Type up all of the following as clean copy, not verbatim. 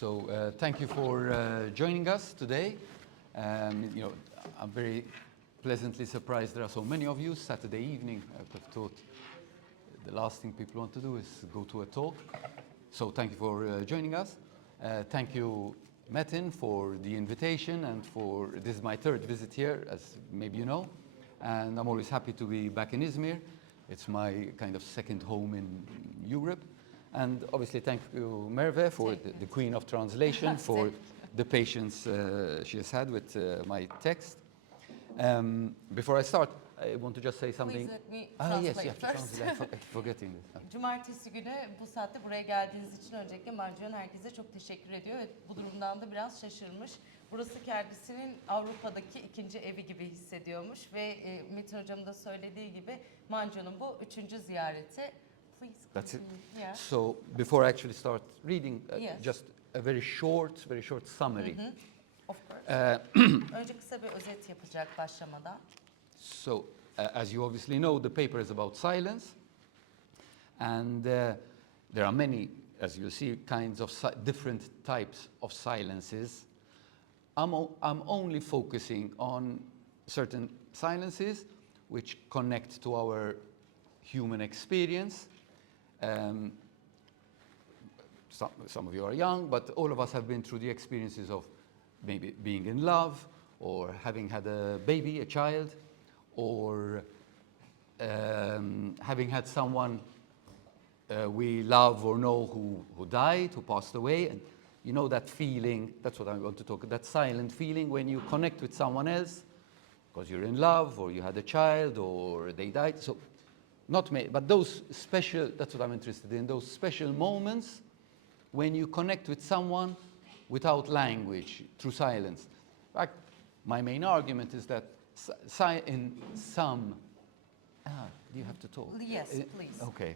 So thank you for joining us today. I'm very pleasantly surprised there are so many of you. Saturday evening, I would have thought the last thing people want to do is go to a talk. So thank you for joining us. Thank you, Metin, for the invitation and this is my third visit here, as maybe you know. And I'm always happy to be back in İZMİR. It's my kind of second home in Europe. And obviously thank you, Merve, for the queen of translation, for the patience she has had with my text. Before I start, I want to just say something. Please let me translate yes, first. I'm forgetting this. Cumartesi günü bu saatte buraya geldiğiniz için öncelikle Mangion'un herkese çok teşekkür ediyor. Bu durumdan da biraz şaşırmış. Burası kendisinin Avrupa'daki ikinci evi gibi hissediyormuş ve Metin hocam da söylediği gibi Mangion'un bu 3. ziyareti. Please. That's it. Yeah. So before I actually start reading, Yes. just a very short summary. Of course. Önce kısa bir özet yapacak başlamadan. So, as you obviously know, the paper is about silence, and there are many, as you'll see, kinds of different types of silences. I'm only focusing on certain silences which connect to our human experience. Some of you are young, but all of us have been through the experiences of maybe being in love, or having had a baby, a child, or having had someone we love or know who died, who passed away. And you know that feeling, that's what I want to talk about, that silent feeling when you connect with someone else because you're in love, or you had a child, or they died. So, not me, but those special, that's what I'm interested in, those special moments when you connect with someone without language, through silence. In fact, my main argument is that in some... do you have to talk? Yes, please. Okay.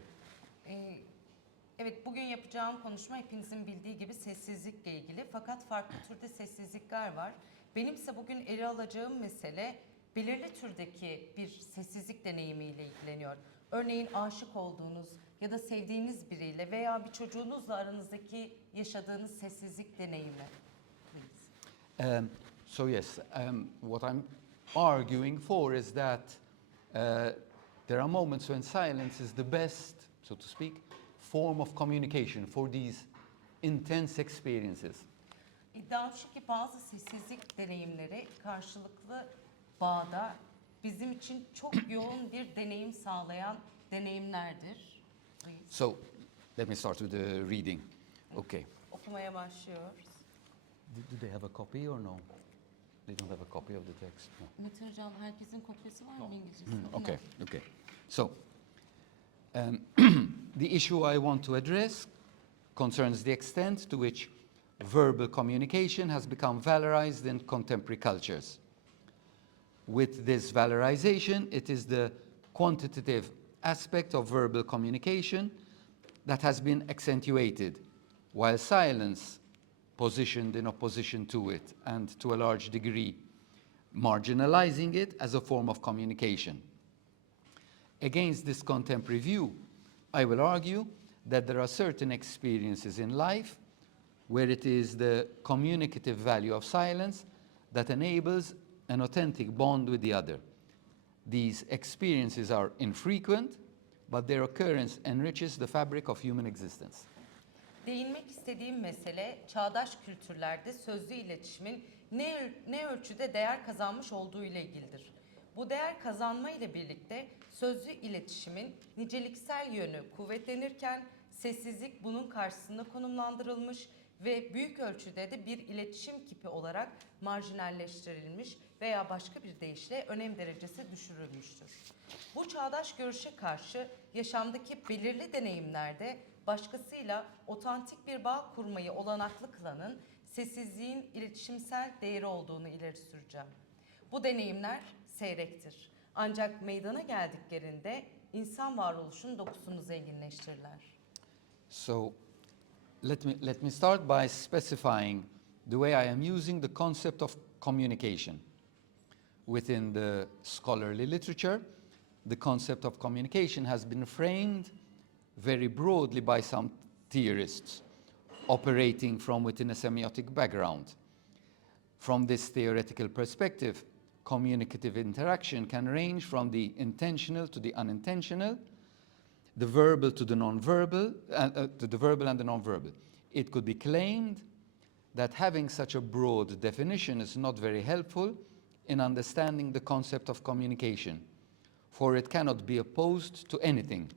Evet, bugün yapacağım konuşma hepinizin bildiği gibi sessizlikle ilgili. Fakat farklı türde sessizlikler var. Benimse bugün ele alacağım mesele belirli türdeki bir sessizlik deneyimiyle ilgileniyor. Örneğin aşık olduğunuz ya da sevdiğiniz biriyle veya bir çocuğunuzla aranızdaki yaşadığınız sessizlik deneyimi. So yes, what I'm arguing for is that there are moments when silence is the best, so to speak, form of communication for these intense experiences. İddiam şu ki bazı sessizlik deneyimleri karşılıklı bağda bizim için çok yoğun bir deneyim sağlayan deneyimlerdir. So, let me start with the reading. Okay. Okumaya başlıyoruz. Do they have a copy or no? They don't have a copy of the text. No. Metin hocam, herkesin kopyası var mı İngilizcesi? Okay. So, the issue I want to address concerns the extent to which verbal communication has become valorized in contemporary cultures. With this valorization, it is the quantitative aspect of verbal communication that has been accentuated, while silence, positioned in opposition to it, and to a large degree, marginalizing it as a form of communication. Against this contemporary view, I will argue that there are certain experiences in life where it is the communicative value of silence that enables an authentic bond with the other. These experiences are infrequent, but their occurrence enriches the fabric of human existence. Değinmek istediğim mesele çağdaş kültürlerde sözlü iletişimin ne ölçüde değer kazanmış olduğu ile ilgilidir. Bu değer kazanma ile birlikte sözlü iletişimin niceliksel yönü kuvvetlenirken sessizlik bunun karşısında konumlandırılmış ve büyük ölçüde de bir iletişim kipi olarak marjinalleştirilmiş veya başka bir deyişle önem derecesi düşürülmüştür. Bu çağdaş görüşe karşı yaşamdaki belirli deneyimlerde başkasıyla otantik bir bağ kurmayı olanaklı kılanın sessizliğin iletişimsel değeri olduğunu ileri süreceğim. Bu deneyimler seyrektir. Ancak meydana geldiklerinde insan varoluşun dokusunu zenginleştirirler. So, let me start by specifying the way I am using the concept of communication. Within the scholarly literature, the concept of communication has been framed very broadly by some theorists operating from within a semiotic background. From this theoretical perspective, communicative interaction can range from the intentional to the unintentional, the verbal to the non-verbal, to the verbal and the non-verbal. It could be claimed that having such a broad definition is not very helpful in understanding the concept of communication, for it cannot be opposed to anything.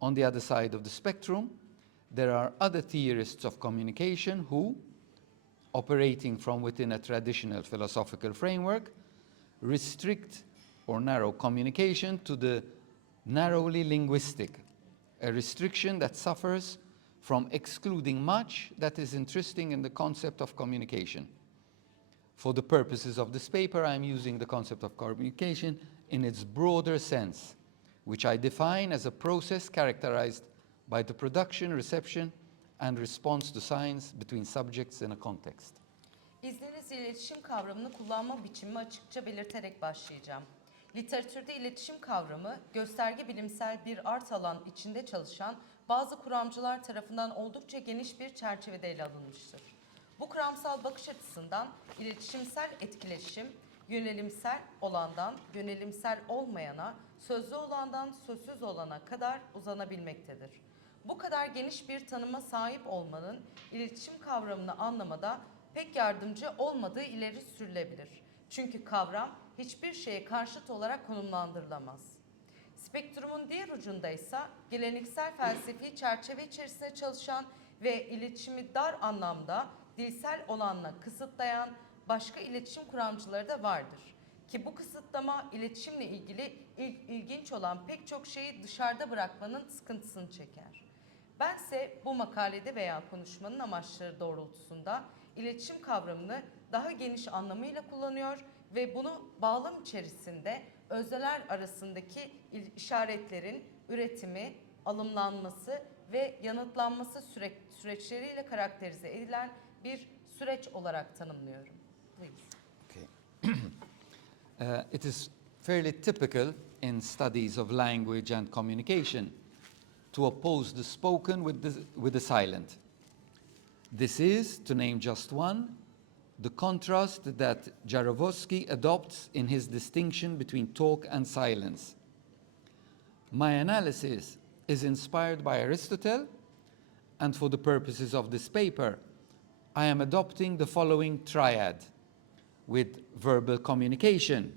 On the other side of the spectrum, there are other theorists of communication who, operating from within a traditional philosophical framework, restrict or narrow communication to the narrowly linguistic, a restriction that suffers from excluding much that is interesting in the concept of communication. For the purposes of this paper, I'm using the concept of communication in its broader sense, which I define as a process characterized by the production, reception, and response to signs between subjects in a context. İzninizle iletişim kavramını kullanma biçimimi açıkça belirterek başlayacağım. Literatürde iletişim kavramı, gösterge bilimsel bir art alan içinde çalışan bazı kuramcılar tarafından oldukça geniş bir çerçevede ele alınmıştır. Bu kuramsal bakış açısından iletişimsel etkileşim, yönelimsel olandan yönelimsel olmayana, sözlü olandan sözsüz olana kadar uzanabilmektedir. Bu kadar geniş bir tanıma sahip olmanın iletişim kavramını anlamada pek yardımcı olmadığı ileri sürülebilir. Çünkü kavram hiçbir şeye karşıt olarak konumlandırılamaz. Spektrumun diğer ucunda ise geleneksel felsefi çerçeve içerisinde çalışan ve iletişimi dar anlamda dilsel olanla kısıtlayan başka iletişim kuramcıları da vardır. Ki bu kısıtlama iletişimle ilgili ilginç olan pek çok şeyi dışarıda bırakmanın sıkıntısını çeker. Bense bu makalede veya konuşmanın amaçları doğrultusunda iletişim kavramını daha geniş anlamıyla kullanıyor ve bunu bağlam içerisinde özneler arasındaki işaretlerin üretimi, alımlanması ve yanıtlanması süreçleriyle karakterize edilen bir süreç olarak tanımlıyorum. Okay. It is fairly typical in studies of language and communication to oppose the spoken with the silent. This is, to name just one, the contrast that Jarovsky adopts in his distinction between talk and silence. My analysis is inspired by Aristotle, and for the purposes of this paper, I am adopting the following triad, with verbal communication,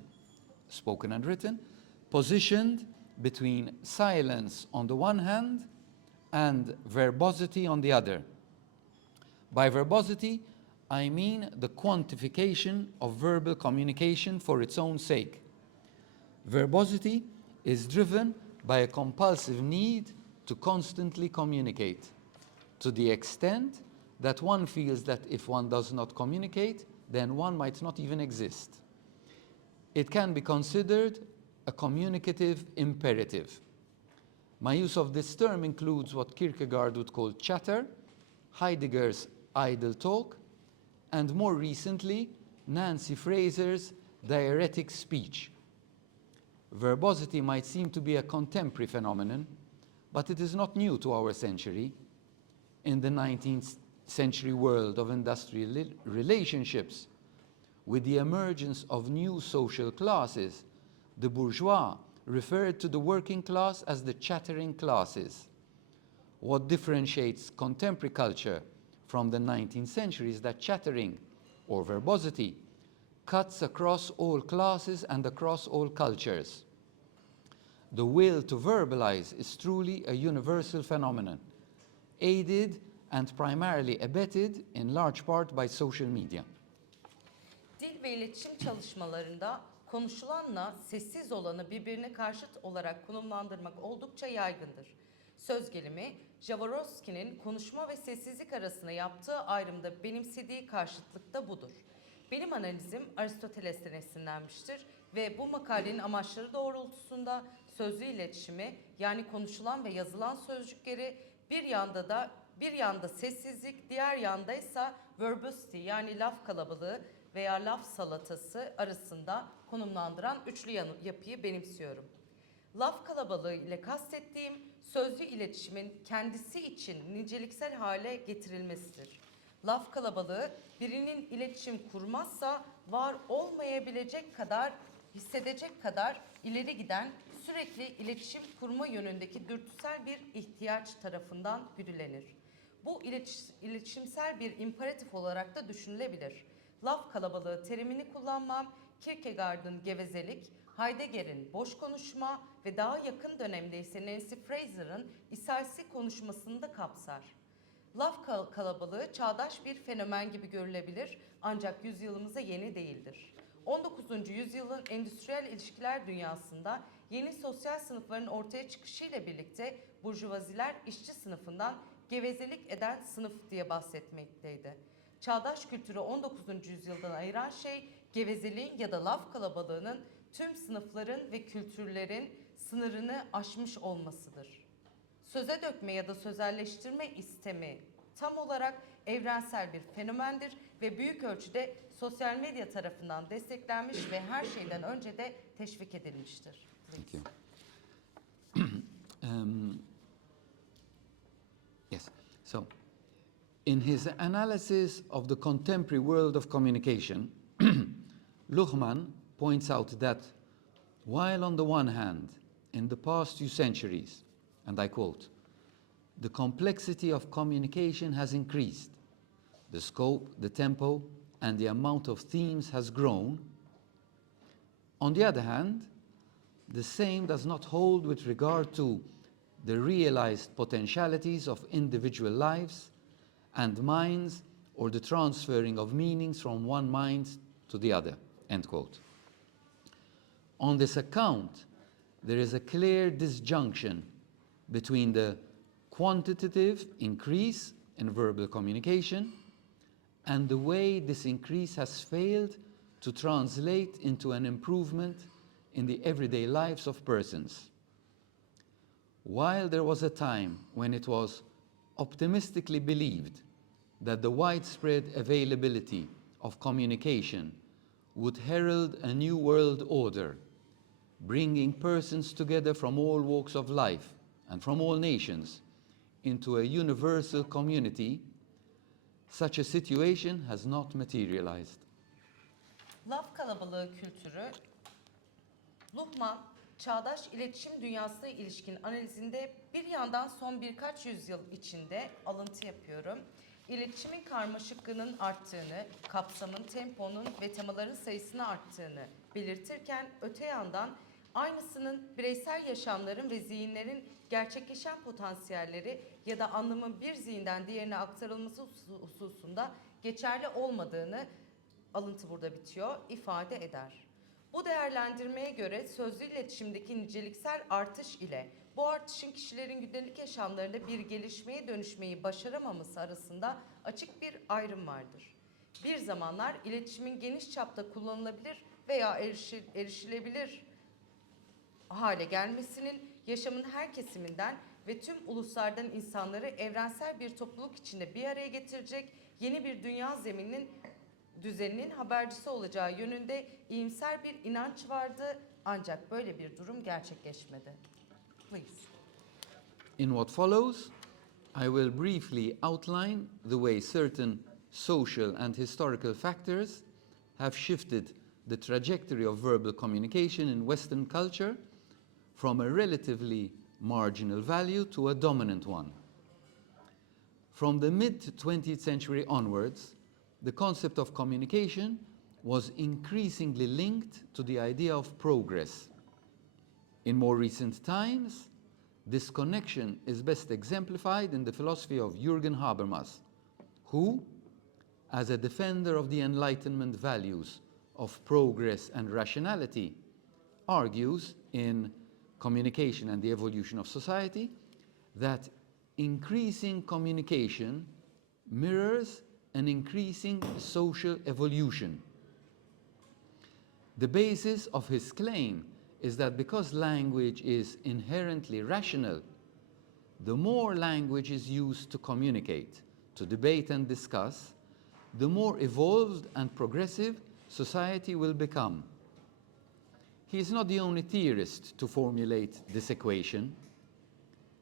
spoken and written, positioned between silence on the one hand and verbosity on the other. By verbosity, I mean the quantification of verbal communication for its own sake. Verbosity is driven by a compulsive need to constantly communicate, to the extent that one feels that if one does not communicate, then one might not even exist. It can be considered a communicative imperative. My use of this term includes what Kierkegaard would call chatter, Heidegger's idle talk, and more recently, Nancy Fraser's diaretic speech. Verbosity might seem to be a contemporary phenomenon, but it is not new to our century. In the 19th century world of industrial relationships, with the emergence of new social classes, the bourgeois referred to the working class as the chattering classes. What differentiates contemporary culture from the 19th century is that chattering, or verbosity, cuts across all classes and across all cultures. The will to verbalize is truly a universal phenomenon, aided and primarily abetted in large part by social media. Dil ve iletişim çalışmalarında konuşulanla sessiz olanı birbirine karşıt olarak konumlandırmak oldukça yaygındır. Söz gelimi, Jaworowski'nin konuşma ve sessizlik arasında yaptığı ayrımda benimsediği karşıtlık da budur. Benim analizim Aristoteles'ten esinlenmiştir ve bu makalenin amaçları doğrultusunda sözlü iletişimi, yani konuşulan ve yazılan sözcükleri bir yanda sessizlik, diğer yanda ise verbosity, yani laf kalabalığı veya laf salatası arasında konumlandıran üçlü yapıyı benimsiyorum. Laf kalabalığı ile kastettiğim sözlü iletişimin kendisi için niceliksel hale getirilmesidir. Laf kalabalığı birinin iletişim kurmazsa var olmayabilecek kadar, hissedecek kadar ileri giden sürekli iletişim kurma yönündeki dürtüsel bir ihtiyaç tarafından güdülenir. Bu iletişimsel bir imperatif olarak da düşünülebilir. Laf kalabalığı terimini kullanmam, Kierkegaard'ın gevezelik, Heidegger'in boş konuşma ve daha yakın dönemde ise Nancy Fraser'ın isalsi konuşmasını da kapsar. Laf kalabalığı çağdaş bir fenomen gibi görülebilir ancak yüzyılımıza yeni değildir. 19. yüzyılın endüstriyel ilişkiler dünyasında yeni sosyal sınıfların ortaya çıkışıyla birlikte burjuvaziler işçi sınıfından gevezelik eden sınıf diye bahsetmekteydi. Çağdaş kültürü 19. yüzyıldan ayıran şey gevezeliğin ya da laf kalabalığının tüm sınıfların ve kültürlerin sınırını aşmış olmasıdır. Söze dökme ya da sözelleştirme istemi tam olarak evrensel bir fenomendir ve büyük ölçüde sosyal medya tarafından desteklenmiş ve her şeyden önce de teşvik edilmiştir. Thank you. Yes, so in his analysis of the contemporary world of communication, Luhmann points out that while on the one hand, in the past few centuries, and I quote, the complexity of communication has increased, the scope, the tempo, and the amount of themes has grown. On the other hand, the same does not hold with regard to the realized potentialities of individual lives and minds or the transferring of meanings from one mind to the other, end quote. On this account, there is a clear disjunction between the quantitative increase in verbal communication and the way this increase has failed to translate into an improvement in the everyday lives of persons. While there was a time when it was optimistically believed that the widespread availability of communication would herald a new world order, bringing persons together from all walks of life and from all nations into a universal community, such a situation has not materialized. Laf kalabalığı kültürü, Luhmann, çağdaş iletişim dünyasına ilişkin analizinde bir yandan son birkaç yüzyıl içinde alıntı yapıyorum. İletişimin karmaşıklığının arttığını, kapsamın, temponun ve temaların sayısının arttığını belirtirken öte yandan aynısının bireysel yaşamların ve zihinlerin gerçekleşen potansiyelleri ya da anlamın bir zihinden diğerine aktarılması hususunda geçerli olmadığını, alıntı burada bitiyor, ifade eder. Bu değerlendirmeye göre sözlü iletişimdeki niceliksel artış ile bu artışın kişilerin gündelik yaşamlarında bir gelişmeye dönüşmeyi başaramaması arasında açık bir ayrım vardır. Bir zamanlar iletişimin geniş çapta kullanılabilir veya erişilebilir hale gelmesinin yaşamın her kesiminden ve tüm uluslardan insanları evrensel bir topluluk içinde bir araya getirecek yeni bir dünya düzeninin habercisi olacağı yönünde iyimser bir inanç vardı ancak böyle bir durum gerçekleşmedi. Please. In what follows, I will briefly outline the way certain social and historical factors have shifted the trajectory of verbal communication in Western culture from a relatively marginal value to a dominant one. From the mid-20th century onwards, the concept of communication was increasingly linked to the idea of progress. In more recent times, this connection is best exemplified in the philosophy of Jürgen Habermas, who, as a defender of the Enlightenment values of progress and rationality, argues in Communication and the Evolution of Society that increasing communication mirrors an increasing social evolution. The basis of his claim is that because language is inherently rational, the more language is used to communicate, to debate and discuss, the more evolved and progressive society will become. he is not the only theorist to formulate this equation.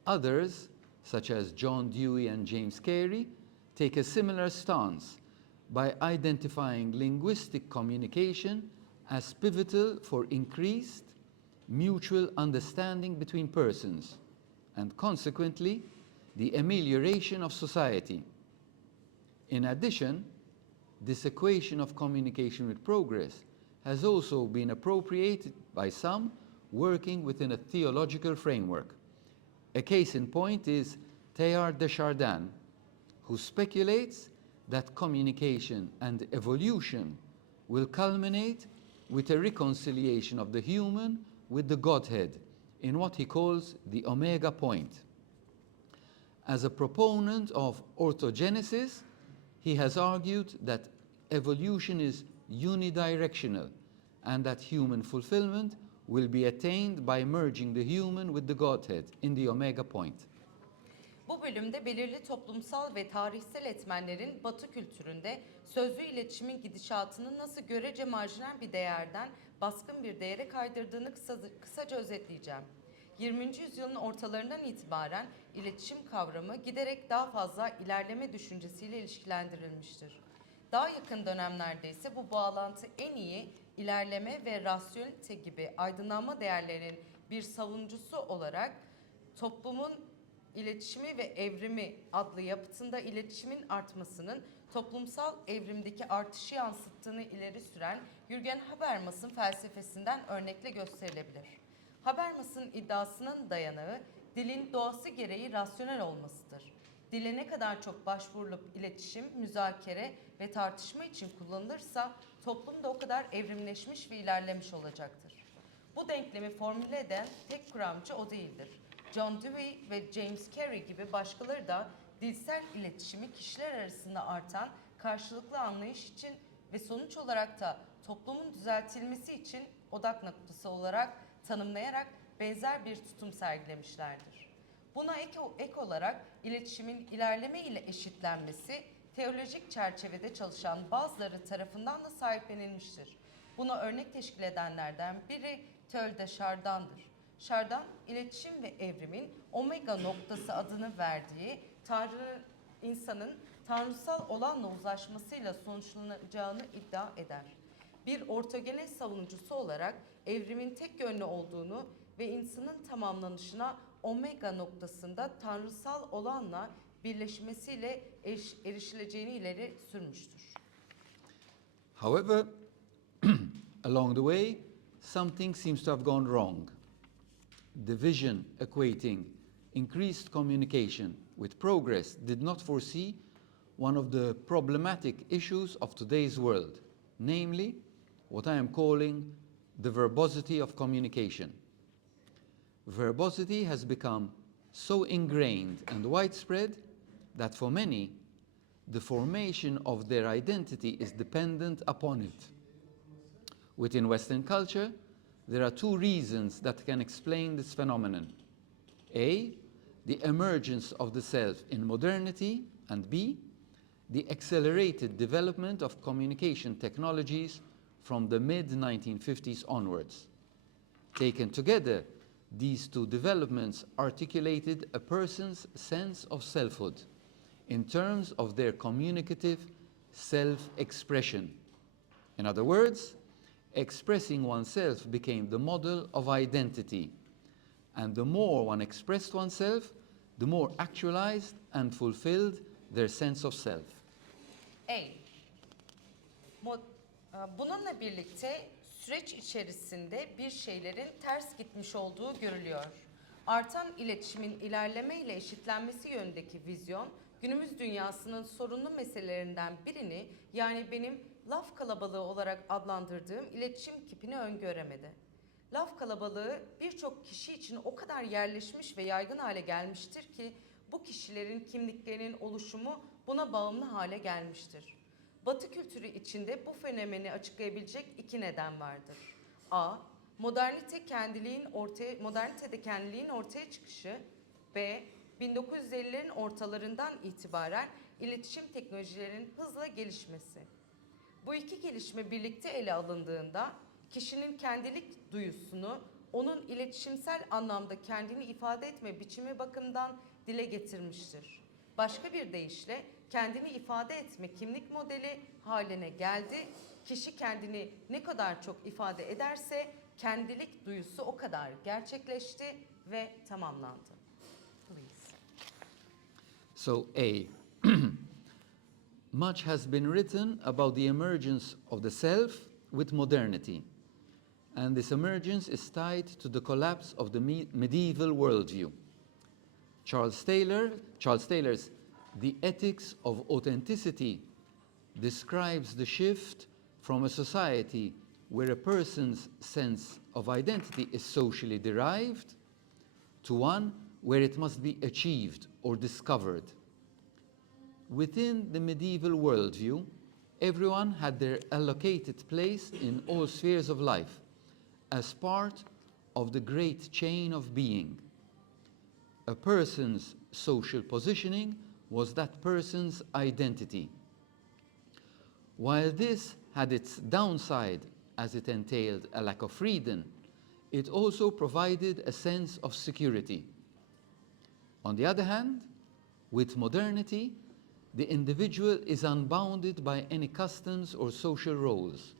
Others, such as John Dewey and James Carey, take a similar stance by identifying linguistic communication as pivotal for increased mutual understanding between persons, and consequently, the amelioration of society. In addition, this equation of communication with progress has also been appropriated by some working within a theological framework. A case in point is Teilhard de Chardin, who speculates that communication and evolution will culminate with a reconciliation of the human with the Godhead in what he calls the omega point. As a proponent of orthogenesis, he has argued that evolution is unidirectional and that human fulfillment will be attained by merging the human with the Godhead in the omega point. Bu bölümde belirli toplumsal ve tarihsel etmenlerin Batı kültüründe sözlü iletişimin gidişatını nasıl görece marjinal bir değerden baskın bir değere kaydırdığını kısaca özetleyeceğim. 20. yüzyılın ortalarından itibaren iletişim kavramı giderek daha fazla ilerleme düşüncesiyle ilişkilendirilmiştir. Daha yakın dönemlerde ise bu bağlantı en iyi ilerleme ve rasyonelite gibi aydınlanma değerlerinin bir savunucusu olarak toplumun İletişimi ve Evrimi adlı yapıtında iletişimin artmasının toplumsal evrimdeki artışı yansıttığını ileri süren Jürgen Habermas'ın felsefesinden örnekle gösterilebilir. Habermas'ın iddiasının dayanağı dilin doğası gereği rasyonel olmasıdır. Dile ne kadar çok başvurulup iletişim, müzakere ve tartışma için kullanılırsa toplum da o kadar evrimleşmiş ve ilerlemiş olacaktır. Bu denklemi formüle eden tek kuramcı o değildir. John Dewey ve James Carey gibi başkaları da dilsel iletişimi kişiler arasında artan karşılıklı anlayış için ve sonuç olarak da toplumun düzeltilmesi için odak noktası olarak tanımlayarak benzer bir tutum sergilemişlerdir. Buna ek olarak iletişimin ilerleme ile eşitlenmesi teolojik çerçevede çalışan bazıları tarafından da sahiplenilmiştir. Buna örnek teşkil edenlerden biri Teilhard de Chardin'dir. Chardin, iletişim ve evrimin omega noktası adını verdiği insanın tanrısal olanla uzlaşmasıyla sonuçlanacağını iddia eder. Bir ortogenez savunucusu olarak evrimin tek yönlü olduğunu ve insanın tamamlanışına omega noktasında tanrısal olanla birleşmesiyle erişileceğini ileri sürmüştür. However, along the way, something seems to have gone wrong. The vision equating increased communication with progress did not foresee one of the problematic issues of today's world, namely what I am calling the verbosity of communication. Verbosity has become so ingrained and widespread that for many, the formation of their identity is dependent upon it. Within Western culture, there are two reasons that can explain this phenomenon. A, the emergence of the self in modernity, and B, the accelerated development of communication technologies from the mid-1950s onwards. Taken together, these two developments articulated a person's sense of selfhood in terms of their communicative self-expression. In other words, expressing oneself became the model of identity, and the more one expressed oneself, the more actualized and fulfilled their sense of self. Bununla birlikte süreç içerisinde bir şeylerin ters gitmiş olduğu görülüyor. Artan iletişimin ilerleme ile eşitlenmesi yönündeki vizyon, günümüz dünyasının sorunlu meselelerinden birini, yani benim laf kalabalığı olarak adlandırdığım iletişim kipini öngöremedi. Laf kalabalığı birçok kişi için o kadar yerleşmiş ve yaygın hale gelmiştir ki bu kişilerin kimliklerinin oluşumu buna bağımlı hale gelmiştir. Batı kültürü içinde bu fenomeni açıklayabilecek iki neden vardır. A. Modernitede kendiliğin ortaya çıkışı. B. 1950'lerin ortalarından itibaren iletişim teknolojilerinin hızla gelişmesi. Bu iki gelişme birlikte ele alındığında kişinin kendilik duyusunu onun iletişimsel anlamda kendini ifade etme biçimi bakımından dile getirmiştir. Başka bir deyişle kendini ifade etme kimlik modeli haline geldi. Kişi kendini ne kadar çok ifade ederse kendilik duyusu o kadar gerçekleşti ve tamamlandı. Please. So A. Much has been written about the emergence of the self with modernity. And this emergence is tied to the collapse of the medieval worldview. Charles Taylor's The Ethics of Authenticity describes the shift from a society where a person's sense of identity is socially derived to one where it must be achieved or discovered. Within the medieval worldview, everyone had their allocated place in all spheres of life as part of the great chain of being. A person's social positioning was that person's identity. While this had its downside, as it entailed a lack of freedom, it also provided a sense of security. On the other hand, with modernity, the individual is unbounded by any customs or social roles.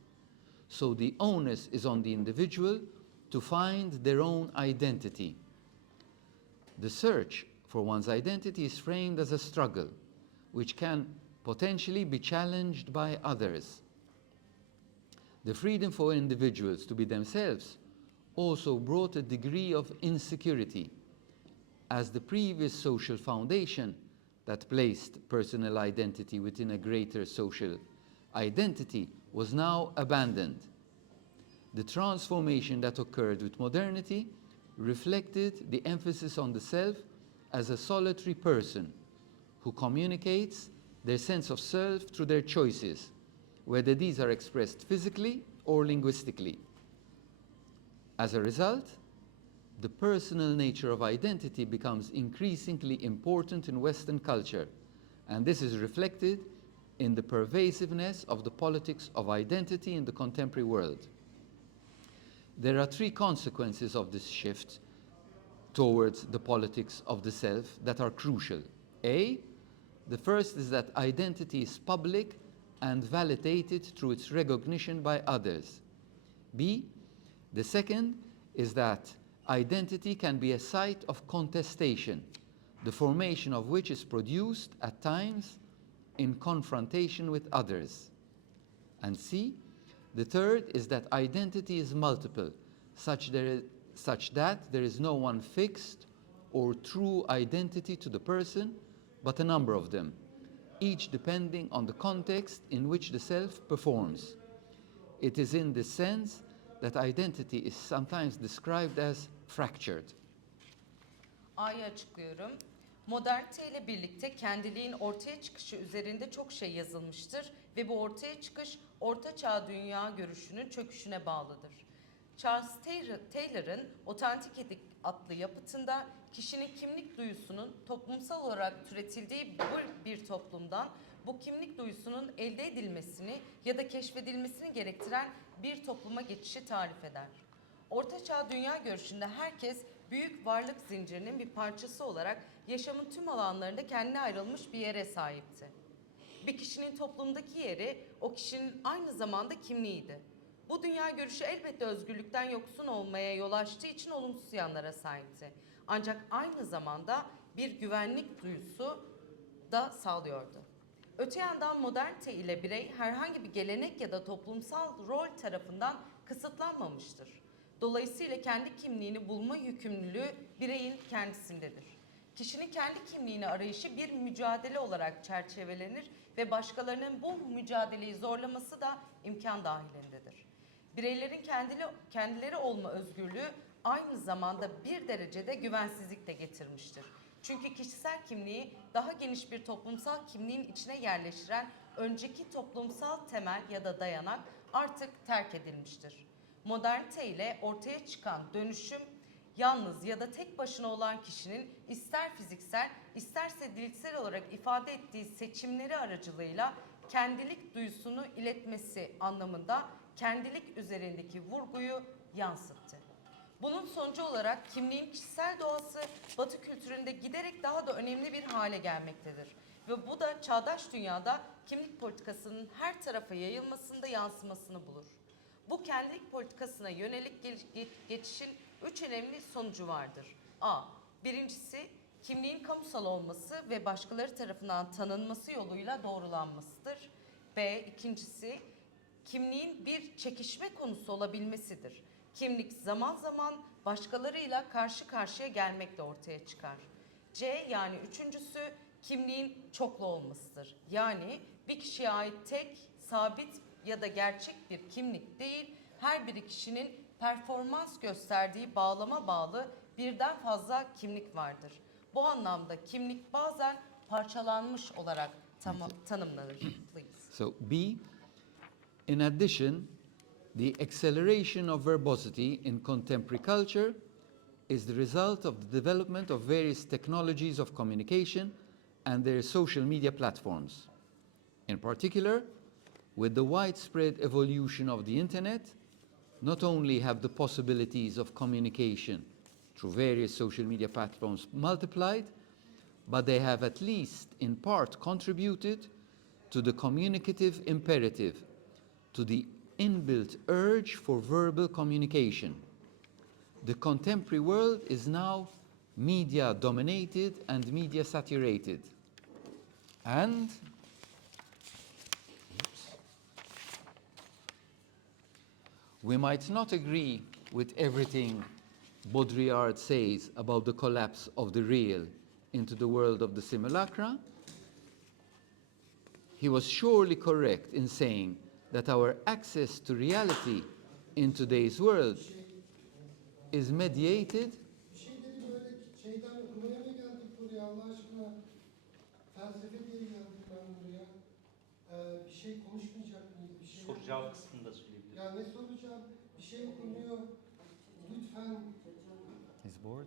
So the onus is on the individual to find their own identity. The search for one's identity is framed as a struggle, which can potentially be challenged by others. The freedom for individuals to be themselves also brought a degree of insecurity, as the previous social foundation that placed personal identity within a greater social identity was now abandoned. The transformation that occurred with modernity reflected the emphasis on the self as a solitary person who communicates their sense of self through their choices, whether these are expressed physically or linguistically. As a result, the personal nature of identity becomes increasingly important in Western culture, and this is reflected in the pervasiveness of the politics of identity in the contemporary world. There are three consequences of this shift towards the politics of the self that are crucial. A, the first is that identity is public and validated through its recognition by others. B, the second is that identity can be a site of contestation, the formation of which is produced at times in confrontation with others. And C, the third is that identity is multiple, such that there is no one fixed or true identity to the person, but a number of them, each depending on the context in which the self performs. It is in this sense that identity is sometimes described as fractured. A'yı açıklıyorum. Modernite ile birlikte kendiliğin ortaya çıkışı üzerinde çok şey yazılmıştır ve bu ortaya çıkış Orta Çağ dünya görüşünün çöküşüne bağlıdır. Charles Taylor'ın Otantik Etik adlı yapıtında kişinin kimlik duyusunun toplumsal olarak türetildiği bir toplumdan bu kimlik duyusunun elde edilmesini ya da keşfedilmesini gerektiren bir topluma geçişi tarif eder. Orta Çağ dünya görüşünde herkes büyük varlık zincirinin bir parçası olarak yaşamın tüm alanlarında kendine ayrılmış bir yere sahipti. Bir kişinin toplumdaki yeri o kişinin aynı zamanda kimliğiydi. Bu dünya görüşü elbette özgürlükten yoksun olmaya yol açtığı için olumsuz yanlara sahipti. Ancak aynı zamanda bir güvenlik duyusu da sağlıyordu. Öte yandan modernite ile birey herhangi bir gelenek ya da toplumsal rol tarafından kısıtlanmamıştır. Dolayısıyla kendi kimliğini bulma yükümlülüğü bireyin kendisindedir. Kişinin kendi kimliğini arayışı bir mücadele olarak çerçevelenir ve başkalarının bu mücadeleyi zorlaması da imkan dahilindedir. Bireylerin kendileri olma özgürlüğü aynı zamanda bir derecede güvensizlik de getirmiştir. Çünkü kişisel kimliği daha geniş bir toplumsal kimliğin içine yerleştiren önceki toplumsal temel ya da dayanak artık terk edilmiştir. Modernite ile ortaya çıkan dönüşüm yalnız ya da tek başına olan kişinin ister fiziksel isterse dilsel olarak ifade ettiği seçimleri aracılığıyla kendilik duyusunu iletmesi anlamında kendilik üzerindeki vurguyu yansıttı. Bunun sonucu olarak kimliğin kişisel doğası Batı kültüründe giderek daha da önemli bir hale gelmektedir. Ve bu da çağdaş dünyada kimlik politikasının her tarafa yayılmasında yansımasını bulur. Bu kendilik politikasına yönelik geçişin 3 önemli sonucu vardır. A. Birincisi, kimliğin kamusal olması ve başkaları tarafından tanınması yoluyla doğrulanmasıdır. B. İkincisi, kimliğin bir çekişme konusu olabilmesidir. Kimlik zaman zaman başkalarıyla karşı karşıya gelmekle ortaya çıkar. C yani üçüncüsü kimliğin çoklu olmasıdır. Yani bir kişiye ait tek, sabit ya da gerçek bir kimlik değil, her bir kişinin performans gösterdiği bağlama bağlı birden fazla kimlik vardır. Bu anlamda kimlik bazen parçalanmış olarak tanımlanır. Please. So B, in addition, the acceleration of verbosity in contemporary culture is the result of the development of various technologies of communication and their social media platforms. In particular, with the widespread evolution of the internet, not only have the possibilities of communication through various social media platforms multiplied, but they have at least in part contributed to the communicative imperative, to the inbuilt urge for verbal communication. The contemporary world is now media dominated and media saturated. And we might not agree with everything Baudrillard says about the collapse of the real into the world of the simulacra. He was surely correct in saying that our access to reality in today's world is mediated. Bir şeyleri böyle şeyden okumaya mı geldik buraya Allah aşkına? Felsefe diye geldik ben buraya. Bir şey konuşmayacak mıyız? Bir şey Soracağı kısmında söyleyebilirim. Ya ne soracağım? Bir şey okunuyor. Lütfen. He's bored.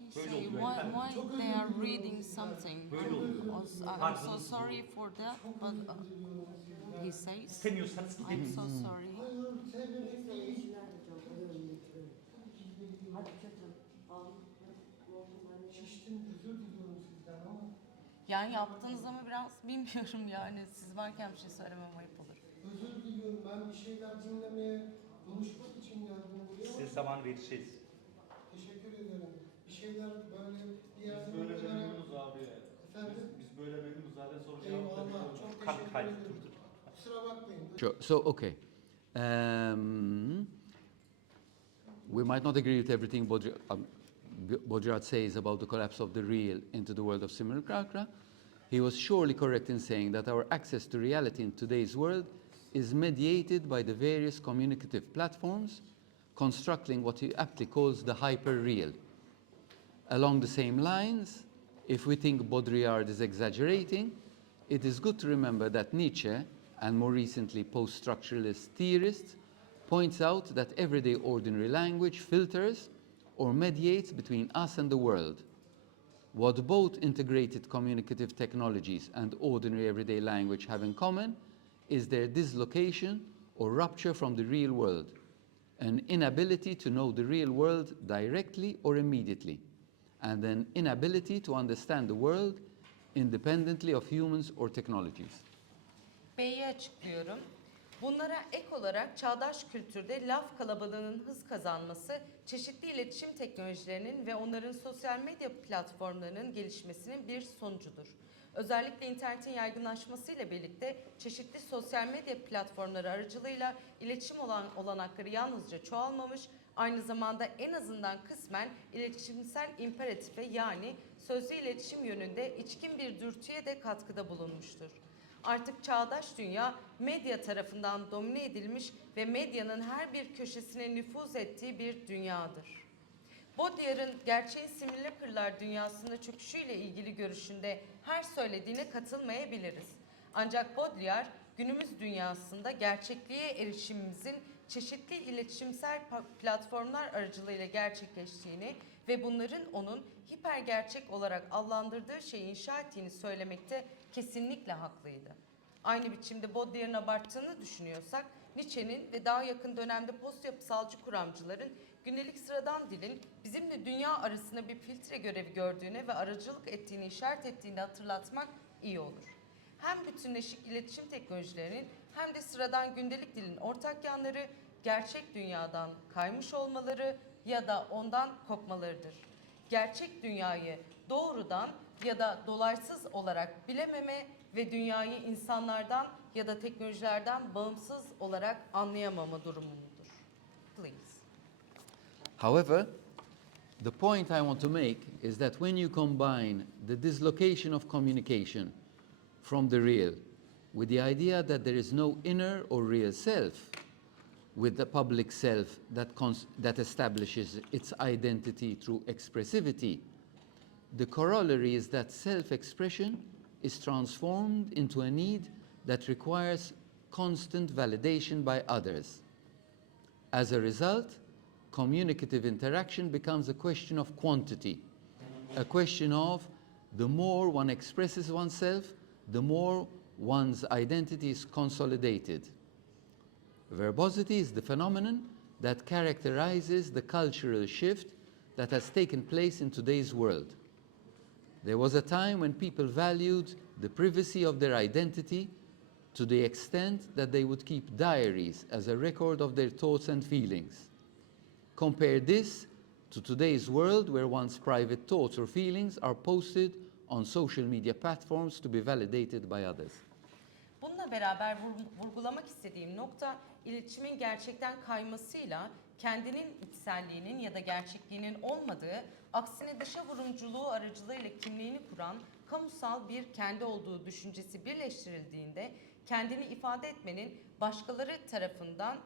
He say why they are reading something. I'm so sorry for that, but he says İstemiyorsanız I'm gidelim. so sorry. Hayır, sebebi değil. Şiştim, özür diliyorum sizden ama. Yani yaptığınız ama biraz bilmiyorum yani siz varken bir şey söylemem ayıp olur. Özür diliyorum. Ben bir şeyler dinlemeye, konuşmak için geldim buraya. Size zaman vereceğiz. Teşekkür ederim. Bir şeyler böyle bir yerde... Biz böyle memnunuz abi. Efendim? Biz böyle memnunuz zaten soracağım. Eyvallah. Çok Kalk teşekkür kaydı ederim. durdur. Kusura bakmayın. Sure. So, okay. We might not agree with everything Baudrillard says about the collapse of the real into the world of simulacra. He was surely correct in saying that our access to reality in today's world is mediated by the various communicative platforms, constructing what he aptly calls the hyper-real. Along the same lines, if we think Baudrillard is exaggerating, it is good to remember that Nietzsche, and more recently post-structuralist theorists, points out that everyday ordinary language filters or mediates between us and the world. What both integrated communicative technologies and ordinary everyday language have in common is their dislocation or rupture from the real world, an inability to know the real world directly or immediately, and an inability to understand the world independently of humans or technologies. B'yi açıklıyorum. Bunlara ek olarak çağdaş kültürde laf kalabalığının hız kazanması, çeşitli iletişim teknolojilerinin ve onların sosyal medya platformlarının gelişmesinin bir sonucudur. Özellikle internetin yaygınlaşmasıyla birlikte çeşitli sosyal medya platformları aracılığıyla iletişim olanakları yalnızca çoğalmamış, aynı zamanda en azından kısmen iletişimsel imperatife yani sözlü iletişim yönünde içkin bir dürtüye de katkıda bulunmuştur. Artık çağdaş dünya medya tarafından domine edilmiş ve medyanın her bir köşesine nüfuz ettiği bir dünyadır. Baudrillard'ın gerçeğin simülakırlar dünyasında çöküşüyle ilgili görüşünde her söylediğine katılmayabiliriz. Ancak Baudrillard günümüz dünyasında gerçekliğe erişimimizin çeşitli iletişimsel platformlar aracılığıyla gerçekleştiğini ve bunların onun hipergerçek olarak adlandırdığı şeyi inşa ettiğini söylemekte kesinlikle haklıydı. Aynı biçimde Baudrillard'ın abarttığını düşünüyorsak, Nietzsche'nin ve daha yakın dönemde post yapısalcı kuramcıların gündelik sıradan dilin bizimle dünya arasında bir filtre görevi gördüğüne ve aracılık ettiğini işaret ettiğini hatırlatmak iyi olur. Hem bütünleşik iletişim teknolojilerinin hem de sıradan gündelik dilin ortak yanları gerçek dünyadan kaymış olmaları ya da ondan kopmalarıdır. Gerçek dünyayı doğrudan ya da dolaysız olarak bilememe ve dünyayı insanlardan ya da teknolojilerden bağımsız olarak anlayamama durumumudur. Please. However, the point I want to make is that when you combine the dislocation of communication from the real with the idea that there is no inner or real self, with the public self that establishes its identity through expressivity, the corollary is that self-expression is transformed into a need that requires constant validation by others. As a result, communicative interaction becomes a question of quantity, a question of the more one expresses oneself, the more one's identity is consolidated. Verbosity is the phenomenon that characterizes the cultural shift that has taken place in today's world. There was a time when people valued the privacy of their identity to the extent that they would keep diaries as a record of their thoughts and feelings. Compare this to today's world where one's private thoughts or feelings are posted on social media platforms to be validated by others. Bununla beraber vurgulamak istediğim nokta iletişimin gerçekten kaymasıyla kendinin içselliğinin ya da gerçekliğinin olmadığı, aksine dışa vurumculuğu aracılığıyla kimliğini kuran kamusal bir kendi olduğu düşüncesi birleştirildiğinde kendini ifade etmenin başkaları tarafından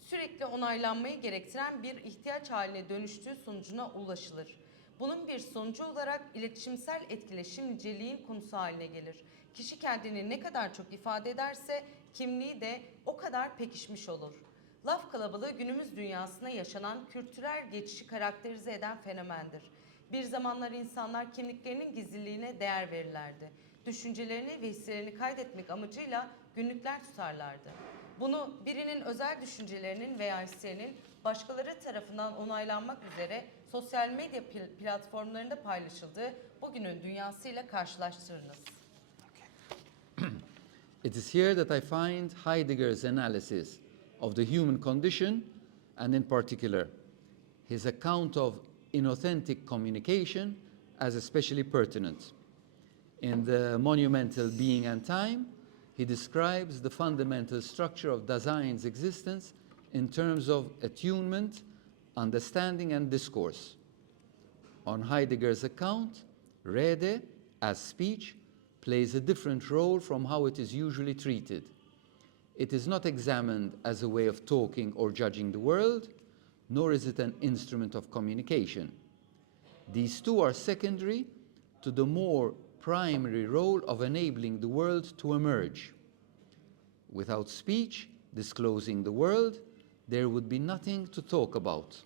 sürekli onaylanmayı gerektiren bir ihtiyaç haline dönüştüğü sonucuna ulaşılır. Bunun bir sonucu olarak iletişimsel etkileşim niceliğin konusu haline gelir. Kişi kendini ne kadar çok ifade ederse kimliği de o kadar pekişmiş olur. Laf kalabalığı günümüz dünyasına yaşanan kültürel geçişi karakterize eden fenomendir. Bir zamanlar insanlar kimliklerinin gizliliğine değer verirlerdi. Düşüncelerini ve hislerini kaydetmek amacıyla günlükler tutarlardı. Bunu birinin özel düşüncelerinin veya hislerinin başkaları tarafından onaylanmak üzere sosyal medya platformlarında paylaşıldığı bugünün dünyasıyla karşılaştırınız. It is here that I find Heidegger's analysis of the human condition, and in particular, his account of inauthentic communication, as especially pertinent. In the monumental Being and Time, he describes the fundamental structure of Dasein's existence in terms of attunement, understanding, and discourse. On Heidegger's account, Rede, as speech, plays a different role from how it is usually treated. It is not examined as a way of talking or judging the world, nor is it an instrument of communication. These two are secondary to the more primary role of enabling the world to emerge. Without speech disclosing the world, there would be nothing to talk about.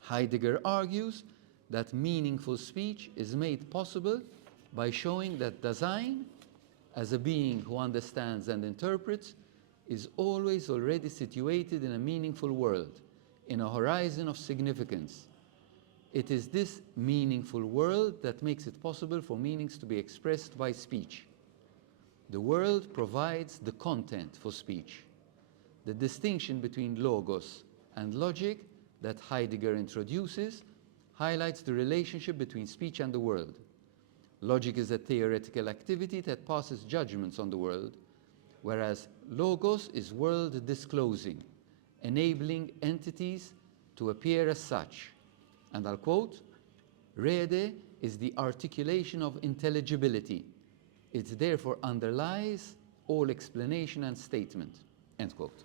Heidegger argues that meaningful speech is made possible by showing that Dasein, as a being who understands and interprets, is always already situated in a meaningful world, in a horizon of significance. It is this meaningful world that makes it possible for meanings to be expressed by speech. The world provides the content for speech. The distinction between logos and logic that Heidegger introduces highlights the relationship between speech and the world. Logic is a theoretical activity that passes judgments on the world, whereas logos is world disclosing, enabling entities to appear as such. And I'll quote, Rede is the articulation of intelligibility. It therefore underlies all explanation and statement. End quote.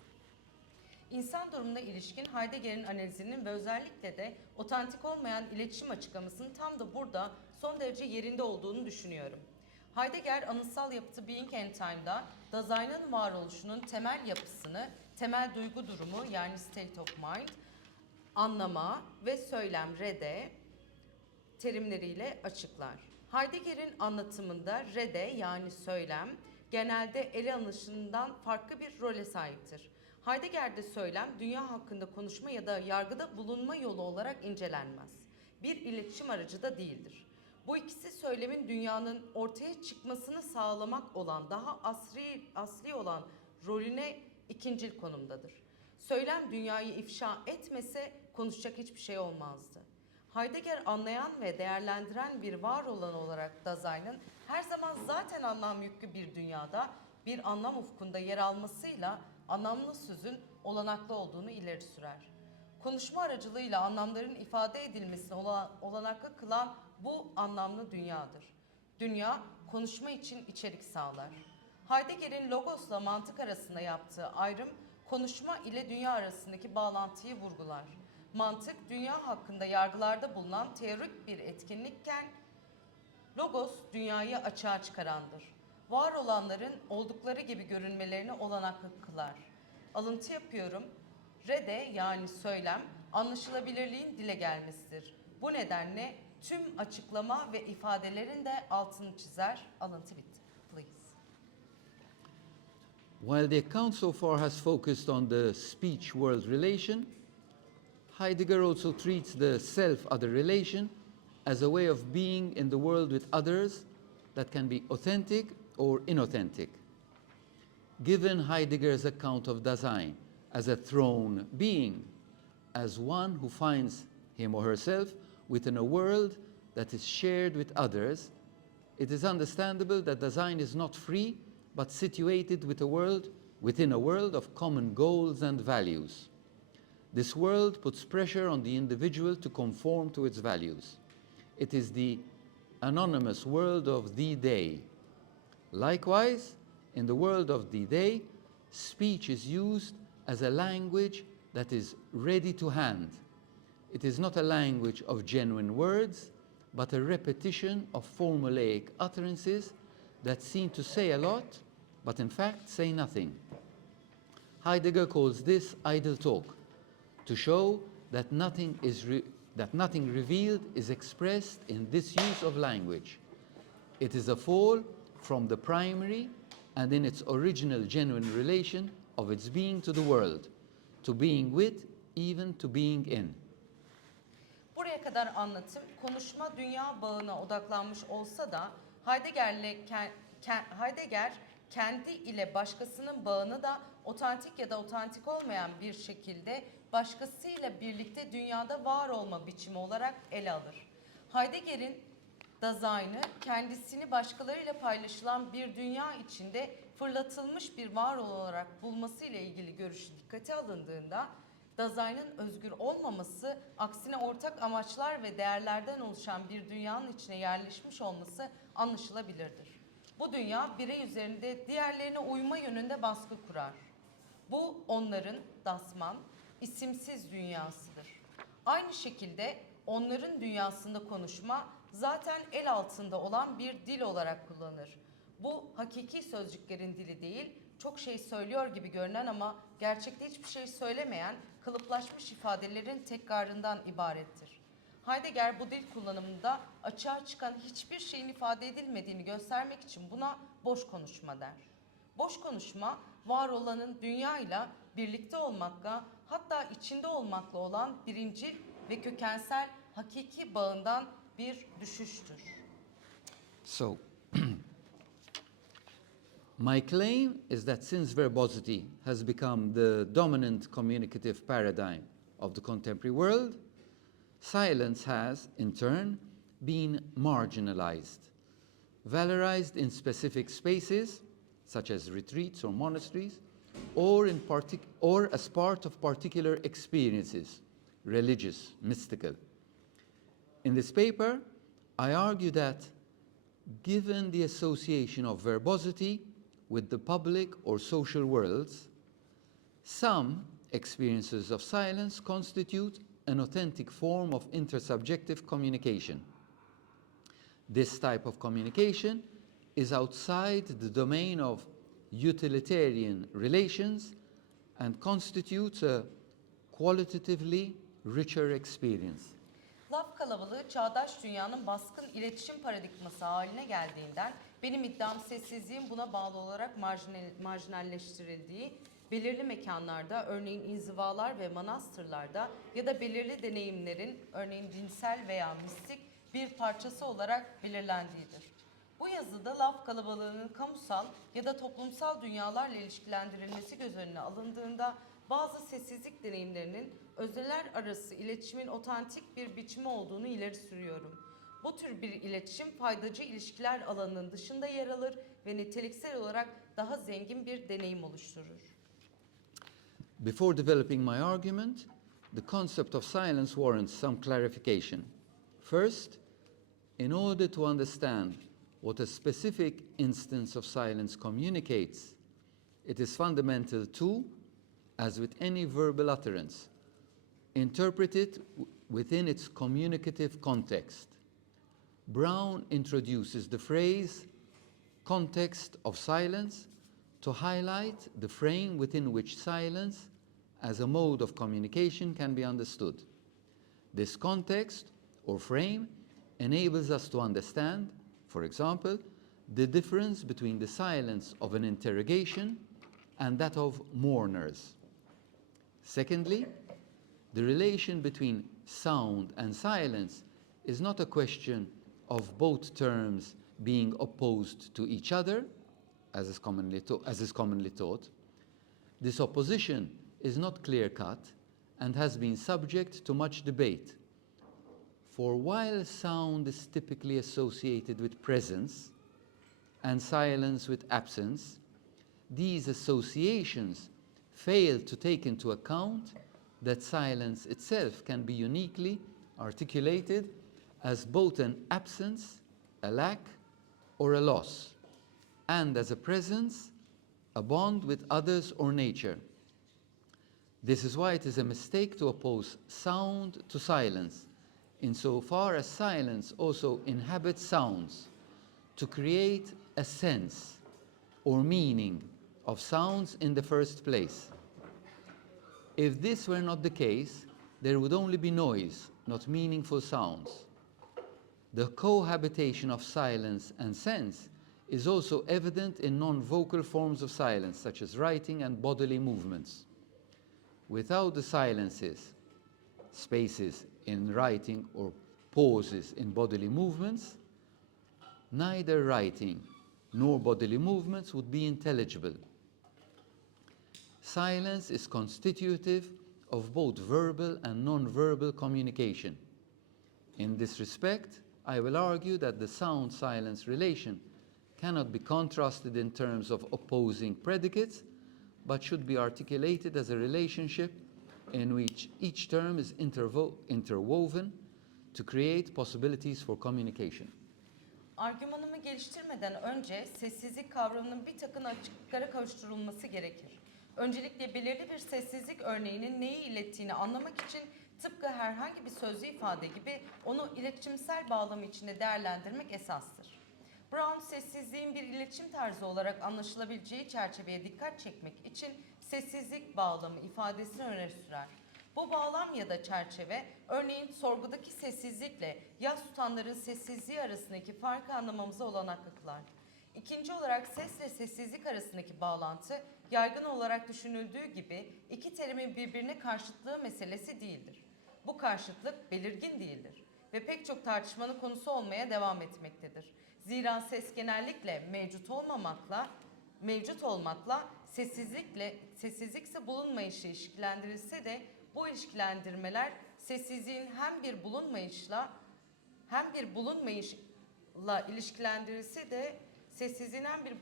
İnsan durumuna ilişkin Heidegger'in analizinin ve özellikle de otantik olmayan iletişim açıklamasının tam da burada son derece yerinde olduğunu düşünüyorum. Heidegger anıtsal yapıtı Being and Time'da Dasein'in varoluşunun temel yapısını, temel duygu durumu yani state of mind, anlama ve söylem rede terimleriyle açıklar. Heidegger'in anlatımında rede yani söylem, genelde ele alınışından farklı bir role sahiptir. Heidegger'de söylem, dünya hakkında konuşma ya da yargıda bulunma yolu olarak incelenmez. Bir iletişim aracı da değildir. Bu ikisi söylemin dünyanın ortaya çıkmasını sağlamak olan, daha asli olan rolüne ikincil konumdadır. Söylem dünyayı ifşa etmese konuşacak hiçbir şey olmazdı. Heidegger anlayan ve değerlendiren bir var olan olarak Dasein'in her zaman zaten anlam yüklü bir dünyada bir anlam ufkunda yer almasıyla anlamlı sözün olanaklı olduğunu ileri sürer. Konuşma aracılığıyla anlamların ifade edilmesine olanaklı kılan bu anlamlı dünyadır. Dünya, konuşma için içerik sağlar. Heidegger'in logosla mantık arasında yaptığı ayrım, konuşma ile dünya arasındaki bağlantıyı vurgular. Mantık, dünya hakkında yargılarda bulunan teorik bir etkinlikken, logos, dünyayı açığa çıkarandır. Var olanların oldukları gibi görünmelerini olanaklı kılar. Alıntı yapıyorum. Rede yani söylem, anlaşılabilirliğin dile gelmesidir. Bu nedenle tüm açıklama ve ifadelerin de altını çizer. Alıntı bitti. Please. While the account so far has focused on the speech-world relation, Heidegger also treats the self-other relation as a way of being in the world with others that can be authentic or inauthentic. Given Heidegger's account of Dasein as a thrown being, as one who finds him or herself within a world that is shared with others, it is understandable that Dasein is not free, but situated within a world of common goals and values. This world puts pressure on the individual to conform to its values. It is the anonymous world of the day. Likewise, in the world of the day, speech is used as a language that is ready to hand. It is not a language of genuine words, but a repetition of formulaic utterances that seem to say a lot, but in fact say nothing. Heidegger calls this idle talk, to show that nothing revealed is expressed in this use of language. It is a fall from the primary and in its original genuine relation of its being to the world, to being with, even to being in. Buraya kadar anlatım, konuşma dünya bağına odaklanmış olsa da Heidegger kendi ile başkasının bağını da otantik ya da otantik olmayan bir şekilde başkasıyla birlikte dünyada var olma biçimi olarak ele alır. Heidegger'in Dasein'i kendisini başkalarıyla paylaşılan bir dünya içinde fırlatılmış bir var olarak bulması ile ilgili görüşü dikkate alındığında Dasein'in özgür olmaması, aksine ortak amaçlar ve değerlerden oluşan bir dünyanın içine yerleşmiş olması anlaşılabilirdir. Bu dünya birey üzerinde diğerlerine uyma yönünde baskı kurar. Bu onların, Dasman, isimsiz dünyasıdır. Aynı şekilde onların dünyasında konuşma zaten el altında olan bir dil olarak kullanır. Bu hakiki sözcüklerin dili değil, çok şey söylüyor gibi görünen ama gerçekte hiçbir şey söylemeyen kalıplaşmış ifadelerin tekrarından ibarettir. Heidegger bu dil kullanımında açığa çıkan hiçbir şeyin ifade edilmediğini göstermek için buna boş konuşma der. Boş konuşma, var olanın dünyayla birlikte olmakla, hatta içinde olmakla olan birincil ve kökensel hakiki bağından bir düşüştür. So, my claim is that since verbosity has become the dominant communicative paradigm of the contemporary world, silence has, in turn, been marginalized, valorized in specific spaces, such as retreats or monasteries, or as part of particular experiences, religious, mystical. In this paper, I argue that, given the association of verbosity with the public or social worlds, some experiences of silence constitute an authentic form of intersubjective communication. This type of communication is outside the domain of utilitarian relations and constitutes a qualitatively richer experience. Laf kalabalığı çağdaş dünyanın baskın iletişim paradigması haline geldiğinden Benim iddiam sessizliğin buna bağlı olarak marjinalleştirildiği, belirli mekanlarda, örneğin inzivalar ve manastırlarda ya da belirli deneyimlerin, örneğin dinsel veya mistik bir parçası olarak belirlendiğidir. Bu yazıda laf kalabalığının kamusal ya da toplumsal dünyalarla ilişkilendirilmesi göz önüne alındığında bazı sessizlik deneyimlerinin özneler arası iletişimin otantik bir biçimi olduğunu ileri sürüyorum. Bu tür bir iletişim faydacı ilişkiler alanının dışında yer alır ve niteliksel olarak daha zengin bir deneyim oluşturur. Before developing my argument, the concept of silence warrants some clarification. First, in order to understand what a specific instance of silence communicates, it is fundamental to, as with any verbal utterance, interpret it within its communicative context. Brown introduces the phrase context of silence to highlight the frame within which silence as a mode of communication can be understood. This context or frame enables us to understand, for example, the difference between the silence of an interrogation and that of mourners. Secondly, the relation between sound and silence is not a question of both terms being opposed to each other, as is commonly taught. This opposition is not clear-cut and has been subject to much debate. For while sound is typically associated with presence and silence with absence, these associations fail to take into account that silence itself can be uniquely articulated as both an absence, a lack, or a loss, and as a presence, a bond with others or nature. This is why it is a mistake to oppose sound to silence, insofar as silence also inhabits sounds, to create a sense or meaning of sounds in the first place. If this were not the case, there would only be noise, not meaningful sounds. The cohabitation of silence and sense is also evident in non-vocal forms of silence, such as writing and bodily movements. Without the silences, spaces in writing or pauses in bodily movements, neither writing nor bodily movements would be intelligible. Silence is constitutive of both verbal and non-verbal communication. In this respect, I will argue that the sound-silence relation cannot be contrasted in terms of opposing predicates, but should be articulated as a relationship in which each term is interwoven to create possibilities for communication. Argümanımı geliştirmeden önce sessizlik kavramının bir takım açıklıklara kavuşturulması gerekir. Öncelikle belirli bir sessizlik örneğinin neyi ilettiğini anlamak için tıpkı herhangi bir sözlü ifade gibi onu iletişimsel bağlamı içinde değerlendirmek esastır. Brown, sessizliğin bir iletişim tarzı olarak anlaşılabileceği çerçeveye dikkat çekmek için sessizlik bağlamı ifadesini öne sürer. Bu bağlam ya da çerçeve, örneğin sorgudaki sessizlikle yas tutanların sessizliği arasındaki farkı anlamamıza olanak kılar. İkinci olarak ses ve sessizlik arasındaki bağlantı, yaygın olarak düşünüldüğü gibi iki terimin birbirine karşıtlığı meselesi değildir. Bu karşıtlık belirgin değildir ve pek çok tartışmanın konusu olmaya devam etmektedir. Zira ses genellikle mevcut olmakla sessizlik ise bulunmayışla ilişkilendirilse de bu ilişkilendirmeler sessizliğin hem bir bulunmayışla ilişkilendirilse de sessizliğin hem bir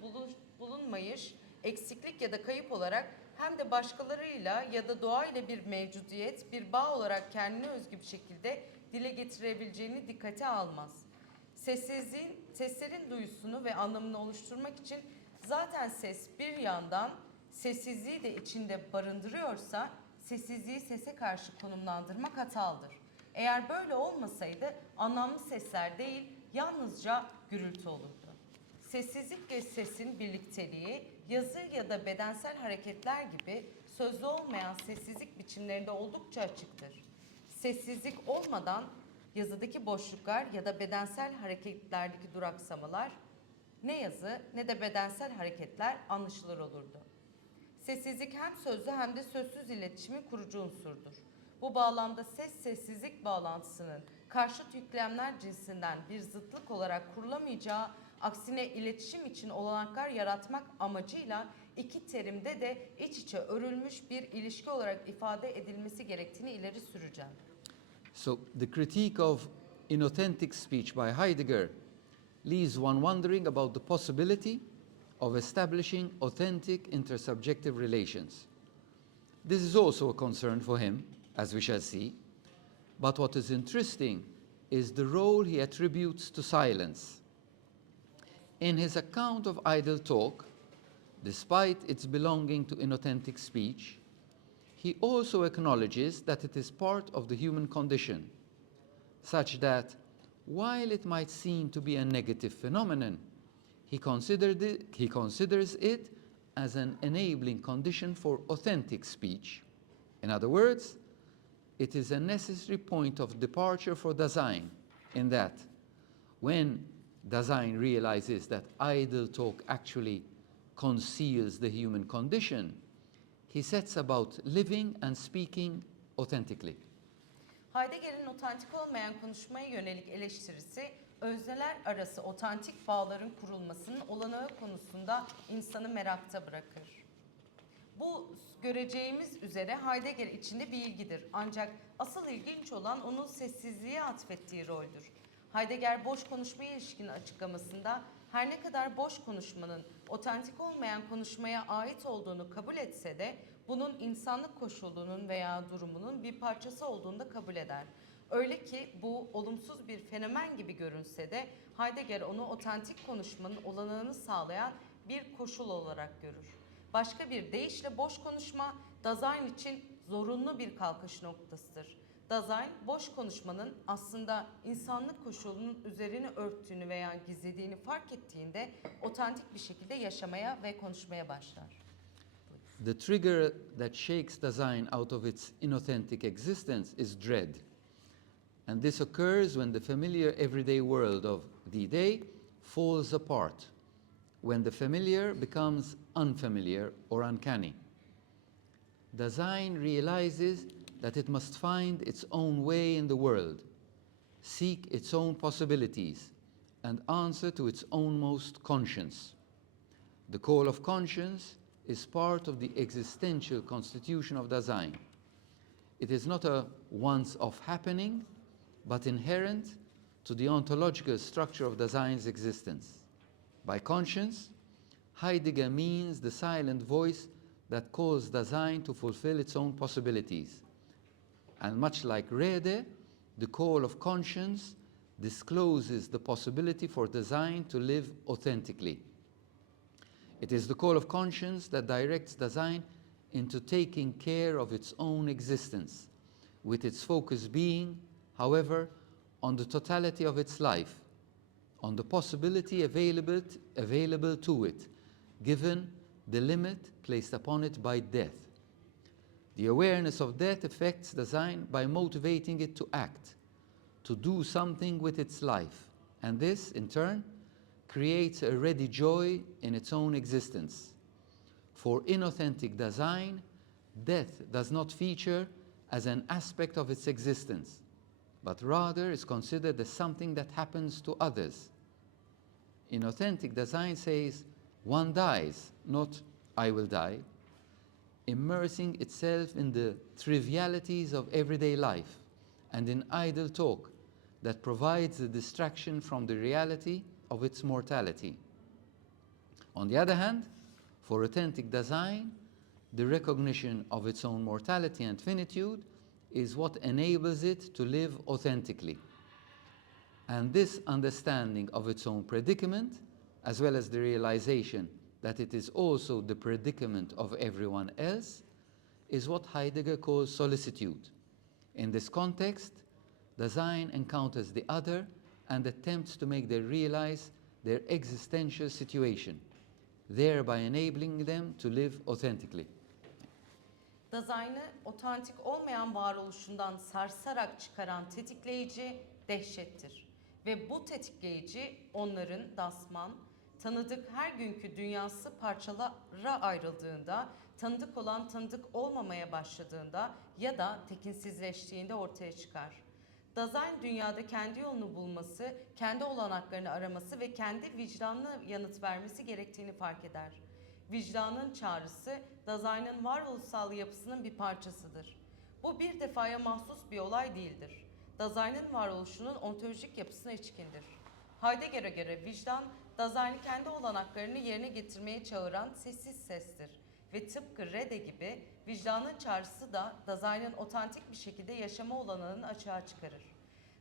bulunmayış, eksiklik ya da kayıp olarak hem de başkalarıyla ya da doğayla bir mevcudiyet, bir bağ olarak kendine özgü bir şekilde dile getirebileceğini dikkate almaz. Seslerin duyusunu ve anlamını oluşturmak için zaten ses bir yandan sessizliği de içinde barındırıyorsa sessizliği sese karşı konumlandırmak hatalıdır. Eğer böyle olmasaydı anlamlı sesler değil, yalnızca gürültü olurdu. Sessizlik ve sesin birlikteliği, yazı ya da bedensel hareketler gibi sözlü olmayan sessizlik biçimlerinde oldukça açıktır. Sessizlik olmadan yazıdaki boşluklar ya da bedensel hareketlerdeki duraksamalar Ne yazı ne de bedensel hareketler anlaşılır olurdu. Sessizlik hem sözlü hem de sözsüz iletişimin kurucu unsurdur. Bu bağlamda ses-sessizlik bağlantısının karşıt yüklemler cinsinden bir zıtlık olarak kurulamayacağı, aksine iletişim için olanaklar yaratmak amacıyla iki terimde de iç içe örülmüş bir ilişki olarak ifade edilmesi gerektiğini ileri süreceğim. So the critique of inauthentic speech by Heidegger leaves one wondering about the possibility of establishing authentic intersubjective relations. This is also a concern for him, as we shall see, but what is interesting is the role he attributes to silence. In his account of idle talk, despite its belonging to inauthentic speech, he also acknowledges that it is part of the human condition, such that while it might seem to be a negative phenomenon, he considers it as an enabling condition for authentic speech. In other words, it is a necessary point of departure for Dasein, in that when Dasein realizes that idle talk actually conceals the human condition, he sets about living and speaking authentically. Heidegger'in otantik olmayan konuşmaya yönelik eleştirisi, özneler arası otantik bağların kurulmasının olanağı konusunda insanı merakta bırakır. Bu göreceğimiz üzere Heidegger içinde bir ilgidir. Ancak asıl ilginç olan onun sessizliğe atfettiği roldür. Heidegger boş konuşmaya ilişkin açıklamasında her ne kadar boş konuşmanın otantik olmayan konuşmaya ait olduğunu kabul etse de bunun insanlık koşulunun veya durumunun bir parçası olduğunu da kabul eder. Öyle ki bu olumsuz bir fenomen gibi görünse de Heidegger onu otantik konuşmanın olanağını sağlayan bir koşul olarak görür. Başka bir deyişle boş konuşma Dasein için zorunlu bir kalkış noktasıdır. Dasein boş konuşmanın aslında insanlık koşulunun üzerini örttüğünü veya gizlediğini fark ettiğinde otantik bir şekilde yaşamaya ve konuşmaya başlar. The trigger that shakes Dasein out of its inauthentic existence is dread. And this occurs when the familiar everyday world of the day falls apart, when the familiar becomes unfamiliar or uncanny. Dasein realizes that it must find its own way in the world, seek its own possibilities, and answer to its ownmost conscience. The call of conscience is part of the existential constitution of Dasein. It is not a once-off happening, but inherent to the ontological structure of Dasein's existence. By conscience, Heidegger means the silent voice that calls Dasein to fulfill its own possibilities. And much like Rede, the call of conscience discloses the possibility for Dasein to live authentically. It is the call of conscience that directs Dasein into taking care of its own existence, with its focus being, however, on the totality of its life, on the possibility available to it, given the limit placed upon it by death. The awareness of death affects Dasein by motivating it to act, to do something with its life, and this, in turn, creates a ready joy in its own existence. For inauthentic Dasein, death does not feature as an aspect of its existence, but rather is considered as something that happens to others. Inauthentic Dasein says, one dies, not I will die, immersing itself in the trivialities of everyday life and in idle talk that provides a distraction from the reality of its mortality. On the other hand, for authentic Dasein, the recognition of its own mortality and finitude is what enables it to live authentically. And this understanding of its own predicament, as well as the realization that it is also the predicament of everyone else, is what Heidegger calls solicitude. In this context, Dasein encounters the other and attempts to make them realize their existential situation, thereby enabling them to live authentically. Dasein'i otantik olmayan varoluşundan sarsarak çıkaran tetikleyici dehşettir. Ve bu tetikleyici onların, Dasman, Tanıdık her günkü dünyası parçalara ayrıldığında, tanıdık olan tanıdık olmamaya başladığında ya da tekinsizleştiğinde ortaya çıkar. Dasein dünyada kendi yolunu bulması, kendi olanaklarını araması ve kendi vicdanına yanıt vermesi gerektiğini fark eder. Vicdanın çağrısı, Dasein'in varoluşsal yapısının bir parçasıdır. Bu bir defaya mahsus bir olay değildir. Dasein'in varoluşunun ontolojik yapısına içkindir. Heidegger'e göre vicdan, Dasein'i kendi olanaklarını yerine getirmeye çağıran sessiz sestir. Ve tıpkı Rede gibi vicdanın çağrısı da Dasein'in otantik bir şekilde yaşama olanağını açığa çıkarır.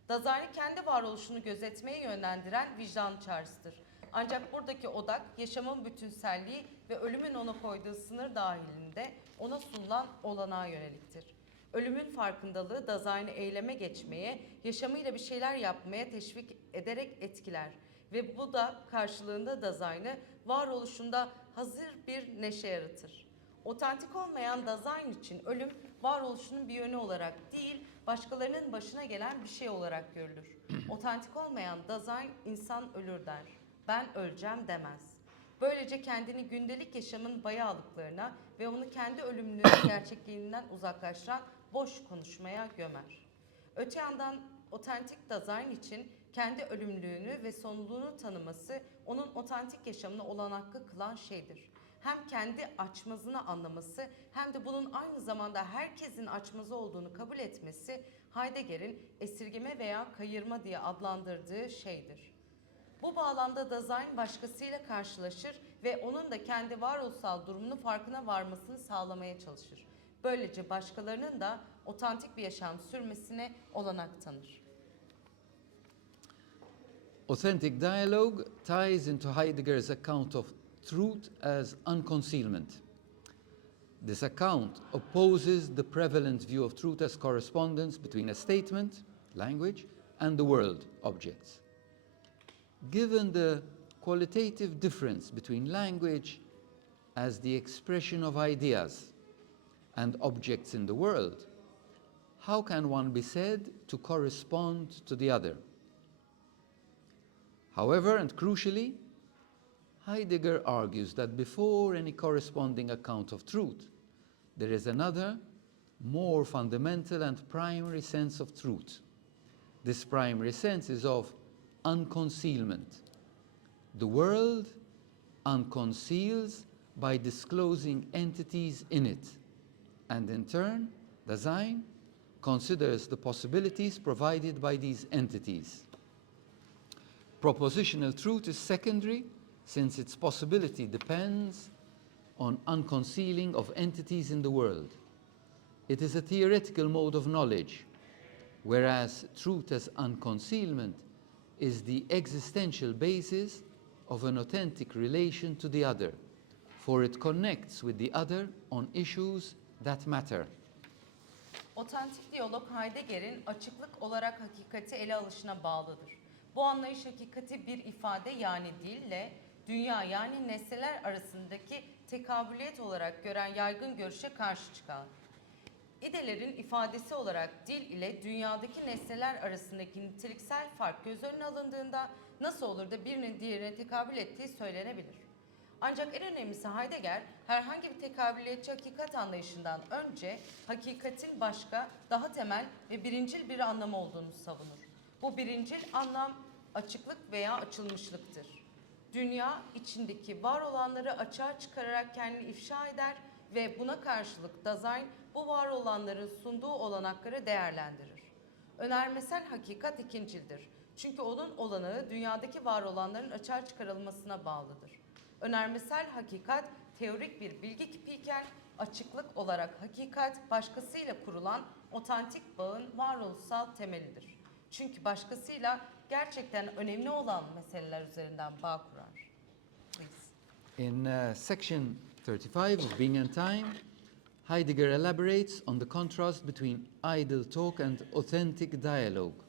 Dasein'i kendi varoluşunu gözetmeye yönlendiren vicdan çağrısıdır. Ancak buradaki odak yaşamın bütünselliği ve ölümün ona koyduğu sınır dahilinde ona sunulan olanağa yöneliktir. Ölümün farkındalığı Dasein'i eyleme geçmeye, yaşamıyla bir şeyler yapmaya teşvik ederek etkiler. Ve bu da karşılığında Dasein'i varoluşunda hazır bir neşe yaratır. Otantik olmayan Dasein için ölüm varoluşunun bir yönü olarak değil, başkalarının başına gelen bir şey olarak görülür. Otantik olmayan Dasein insan ölür der. Ben öleceğim demez. Böylece kendini gündelik yaşamın bayağılıklarına ve onu kendi ölümlülüğü gerçekliğinden uzaklaştıran boş konuşmaya gömer. Öte yandan otantik Dasein için kendi ölümlülüğünü ve sonluluğunu tanıması onun otantik yaşamını olanaklı kılan şeydir. Hem kendi açmazını anlaması hem de bunun aynı zamanda herkesin açmazı olduğunu kabul etmesi Heidegger'in esirgeme veya kayırma diye adlandırdığı şeydir. Bu bağlamda Dasein başkasıyla karşılaşır ve onun da kendi varoluşsal durumunun farkına varmasını sağlamaya çalışır. Böylece başkalarının da otantik bir yaşam sürmesine olanak tanır. Authentic dialogue ties into Heidegger's account of truth as unconcealment. This account opposes the prevalent view of truth as correspondence between a statement, language, and the world, objects. Given the qualitative difference between language as the expression of ideas and objects in the world, how can one be said to correspond to the other? However, and crucially, Heidegger argues that before any corresponding account of truth, there is another, more fundamental and primary sense of truth. This primary sense is of unconcealment. The world unconceals by disclosing entities in it, and in turn, Dasein considers the possibilities provided by these entities. Propositional truth is secondary, since its possibility depends on unconcealing of entities in the world. It is a theoretical mode of knowledge, whereas truth as unconcealment is the existential basis of an authentic relation to the other, for it connects with the other on issues that matter. Otantik diyalog Heidegger'in açıklık olarak hakikati ele alışına bağlıdır. Bu anlayış hakikati bir ifade yani dille, dünya yani nesneler arasındaki tekabüliyet olarak gören yaygın görüşe karşı çıkar. İdelerin ifadesi olarak dil ile dünyadaki nesneler arasındaki niteliksel fark göz önüne alındığında nasıl olur da birinin diğerine tekabül ettiği söylenebilir. Ancak en önemlisi Heidegger herhangi bir tekabüliyetçi hakikat anlayışından önce hakikatin başka, daha temel ve birincil bir anlamı olduğunu savunur. Bu birincil anlam açıklık veya açılmışlıktır. Dünya içindeki var olanları açığa çıkararak kendini ifşa eder ve buna karşılık Dasein bu var olanların sunduğu olanakları değerlendirir. Önermesel hakikat ikincildir. Çünkü onun olanağı dünyadaki var olanların açığa çıkarılmasına bağlıdır. Önermesel hakikat teorik bir bilgi kipiyken açıklık olarak hakikat başkasıyla kurulan otantik bağın varoluşsal temelidir. Çünkü başkasıyla gerçekten önemli olan meseleler üzerinden bağ kurar. Please. In section 35 of Being and Time, Heidegger elaborates on the contrast between idle talk and authentic dialogue,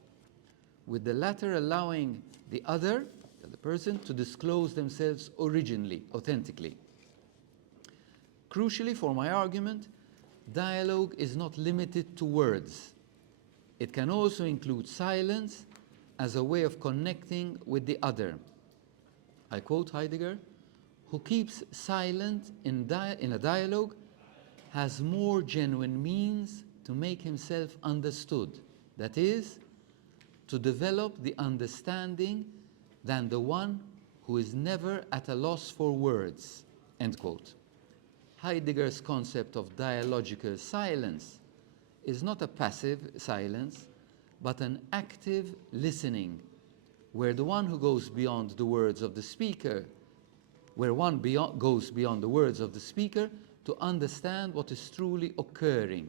with the latter allowing the other, the person, to disclose themselves originally, authentically. Crucially for my argument, dialogue is not limited to words. It can also include silence as a way of connecting with the other. I quote Heidegger, who keeps silent in a dialogue has more genuine means to make himself understood, that is, to develop the understanding than the one who is never at a loss for words, end quote. Heidegger's concept of dialogical silence is not a passive silence, but an active listening, where the one who goes beyond the words of the speaker, goes beyond the words of the speaker to understand what is truly occurring.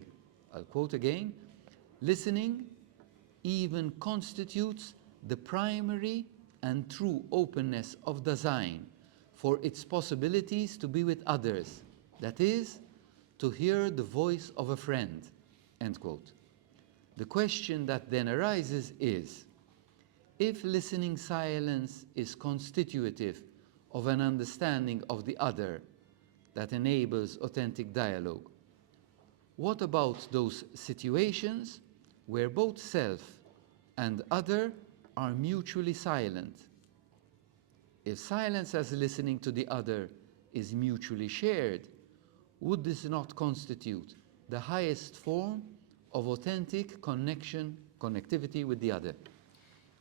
I'll quote again, listening even constitutes the primary and true openness of design for its possibilities to be with others, that is, to hear the voice of a friend, end quote. The question that then arises is, if listening silence is constitutive of an understanding of the other that enables authentic dialogue, what about those situations where both self and other are mutually silent? If silence as listening to the other is mutually shared, would this not constitute the highest form of authentic connectivity with the other?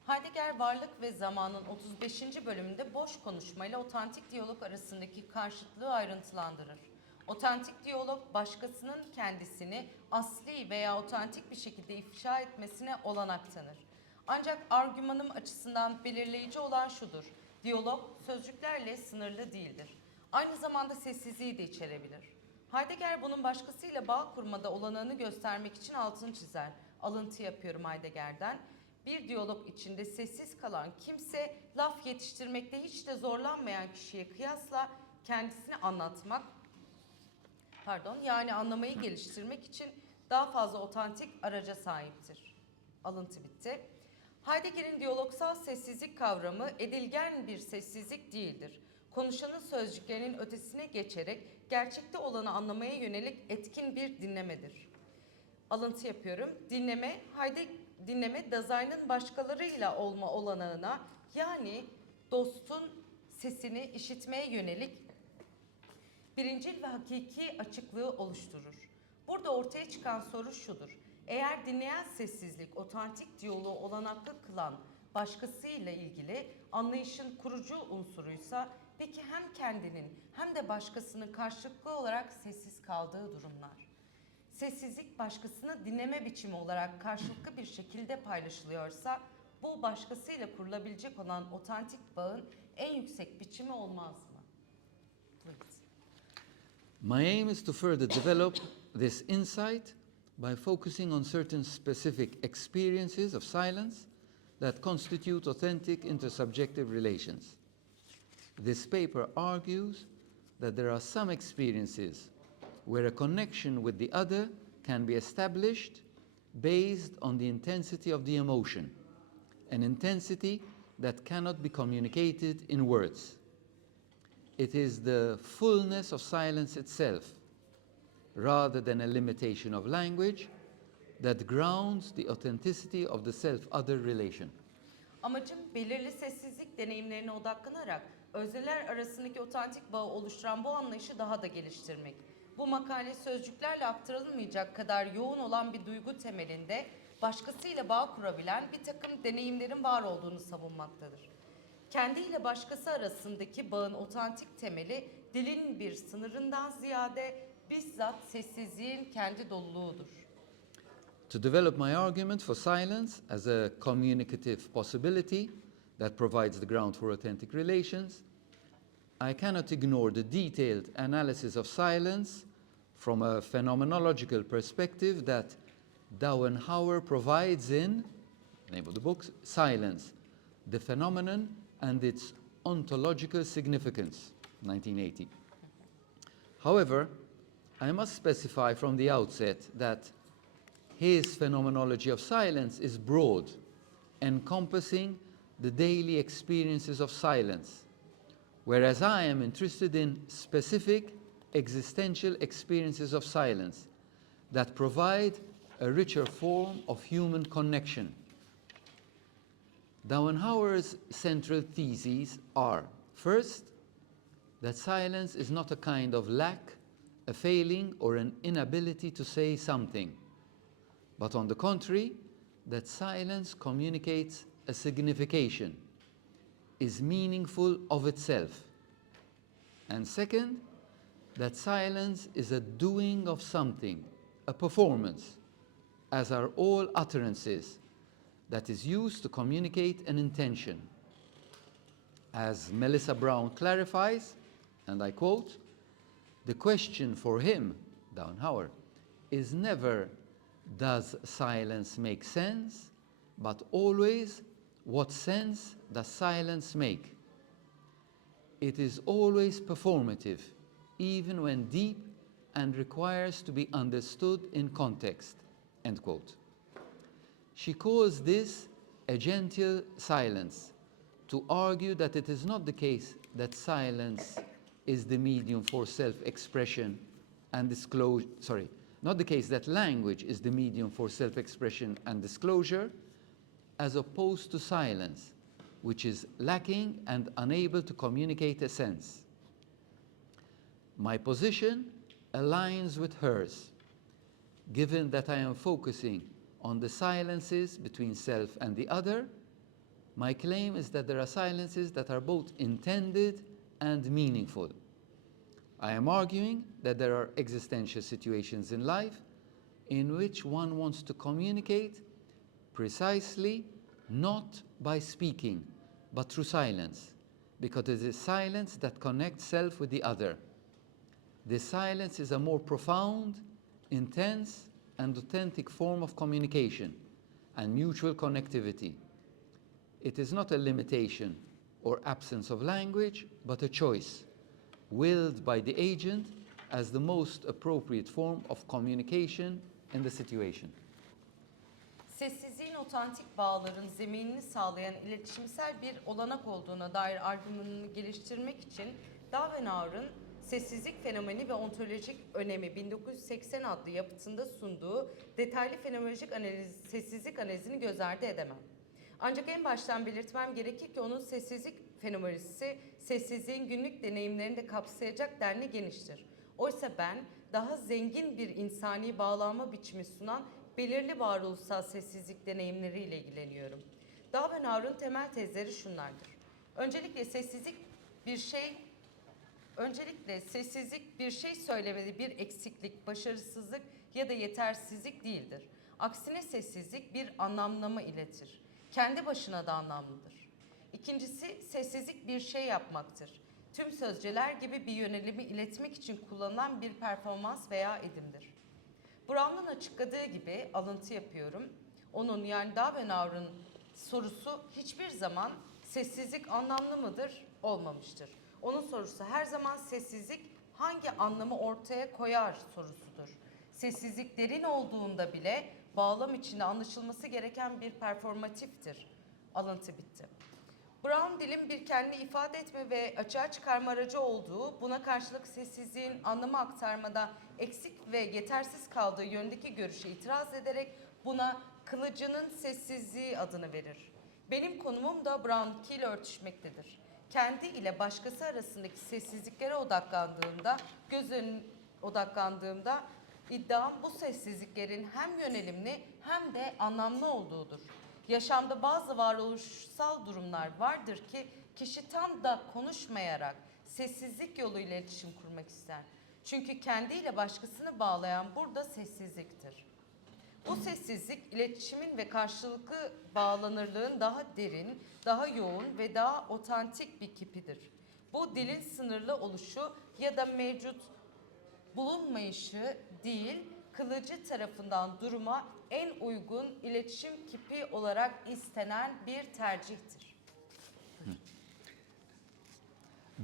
Heidegger Varlık ve Zaman'ın 35. bölümünde boş konuşma ile otantik diyalog arasındaki karşıtlığı ayrıntılandırır. Otantik diyalog, başkasının kendisini asli veya otantik bir şekilde ifşa etmesine olanak tanır. Ancak argümanım açısından belirleyici olan şudur: diyalog sözcüklerle sınırlı değildir. Aynı zamanda sessizliği de içerebilir. Heidegger bunun başkasıyla bağ kurmada olanağını göstermek için altını çizer. Alıntı yapıyorum Heidegger'den. Bir diyalog içinde sessiz kalan kimse, laf yetiştirmekte hiç de zorlanmayan kişiye kıyasla kendisini anlatmak, yani anlamayı geliştirmek için daha fazla otantik araca sahiptir. Alıntı bitti. Heidegger'in diyalogsal sessizlik kavramı edilgen bir sessizlik değildir. Konuşanın sözcüklerinin ötesine geçerek gerçekte olanı anlamaya yönelik etkin bir dinlemedir. Alıntı yapıyorum. Dinleme, Dazai'nin başkalarıyla olma olanağına, yani dostun sesini işitmeye yönelik birincil ve hakiki açıklığı oluşturur. Burada ortaya çıkan soru şudur: eğer dinleyen sessizlik otantik diyaloğu olanaklı kılan başkasıyla ilgili anlayışın kurucu unsuruysa, peki hem kendinin hem de başkasının karşılıklı olarak sessiz kaldığı durumlar. Sessizlik başkasını dinleme biçimi olarak karşılıklı bir şekilde paylaşılıyorsa, bu başkasıyla kurulabilecek olan otantik bağın en yüksek biçimi olmaz mı? Please. My aim is to further develop this insight by focusing on certain specific experiences of silence that constitute authentic intersubjective relations. This paper argues that there are some experiences where a connection with the other can be established based on the intensity of the emotion, an intensity that cannot be communicated in words. It is the fullness of silence itself, rather than a limitation of language, that grounds the authenticity of the self-other relation. Amacım belirli sessizlik deneyimlerine odaklanarak özneler arasındaki otantik bağı oluşturan bu anlayışı daha da geliştirmek. Bu makale sözcüklerle aktarılmayacak kadar yoğun olan bir duygu temelinde başkasıyla bağ kurabilen bir takım deneyimlerin var olduğunu savunmaktadır. Kendi ile başkası arasındaki bağın otantik temeli dilin bir sınırından ziyade bizzat sessizliğin kendi doluluğudur. To develop my argument for silence as a communicative possibility that provides the ground for authentic relations, I cannot ignore the detailed analysis of silence from a phenomenological perspective that Dauenhauer provides in, name of the book, Silence, the Phenomenon and its Ontological Significance, 1980. However, I must specify from the outset that his phenomenology of silence is broad, encompassing the daily experiences of silence, whereas I am interested in specific existential experiences of silence that provide a richer form of human connection. Dauenhauer's central theses are, First, that silence is not a kind of lack, a failing, or an inability to say something, but on the contrary, that silence communicates a signification, is meaningful of itself. And second, that silence is a doing of something, a performance, as are all utterances, that is used to communicate an intention. As Melissa Brown clarifies, and I quote, "The question for him," Dauenhauer, "is never, does silence make sense, but always, what sense does silence make? It is always performative, even when deep and requires to be understood in context," end quote. She calls this a gentle silence, to argue that it is not the case that silence is the medium for self-expression and disclosure, not the case that language is the medium for self-expression and disclosure, as opposed to silence, which is lacking and unable to communicate a sense. My position aligns with hers, given that I am focusing on the silences between self and the other. My claim is that there are silences that are both intended and meaningful. I am arguing that there are existential situations in life in which one wants to communicate precisely not by speaking, but through silence, because it is silence that connects self with the other. This silence is a more profound, intense, and authentic form of communication and mutual connectivity. It is not a limitation or absence of language, but a choice, willed by the agent as the most appropriate form of communication in the situation. Sessizliğin otantik bağların zeminini sağlayan iletişimsel bir olanak olduğuna dair argümanını geliştirmek için Dauenhauer'ın Sessizlik Fenomeni ve Ontolojik Önemi 1980 adlı yapıtında sunduğu detaylı fenomenolojik analiz, sessizlik analizini göz ardı edemem. Ancak en baştan belirtmem gerekir ki onun sessizlik fenomenolojisi, sessizliğin günlük deneyimlerini de kapsayacak denli geniştir. Oysa ben daha zengin bir insani bağlanma biçimi sunan belirli varoluşsal sessizlik deneyimleriyle ilgileniyorum. Dauenhauer'ın temel tezleri şunlardır. Öncelikle sessizlik bir şey söylemede bir eksiklik, başarısızlık ya da yetersizlik değildir. Aksine sessizlik bir anlamlama iletir. Kendi başına da anlamlıdır. İkincisi, sessizlik bir şey yapmaktır. Tüm sözcüler gibi bir yönelimi iletmek için kullanılan bir performans veya edimdir. Brown'un açıkladığı gibi, alıntı yapıyorum, onun yani Dauenhauer'ın sorusu hiçbir zaman sessizlik anlamlı mıdır? Olmamıştır. Onun sorusu her zaman sessizlik hangi anlamı ortaya koyar sorusudur. Sessizlik derin olduğunda bile bağlam içinde anlaşılması gereken bir performatiftir. Alıntı bitti. Brown dilin bir kendini ifade etme ve açığa çıkarma aracı olduğu, buna karşılık sessizliğin anlamı aktarmada eksik ve yetersiz kaldığı yönündeki görüşe itiraz ederek buna kılıcının sessizliği adını verir. Benim konumum da Brown'unkiyle örtüşmektedir. Kendi ile başkası arasındaki sessizliklere odaklandığımda iddiam bu sessizliklerin hem yönelimli hem de anlamlı olduğudur. Yaşamda bazı varoluşsal durumlar vardır ki kişi tam da konuşmayarak sessizlik yoluyla iletişim kurmak ister. Çünkü kendiyle başkasını bağlayan burada sessizliktir. Bu sessizlik iletişimin ve karşılıklı bağlanırlığın daha derin, daha yoğun ve daha otantik bir kipidir. Bu dilin sınırlı oluşu ya da mevcut bulunmayışı değil, kılıcı tarafından duruma en uygun iletişim kipi olarak istenen bir tercihtir.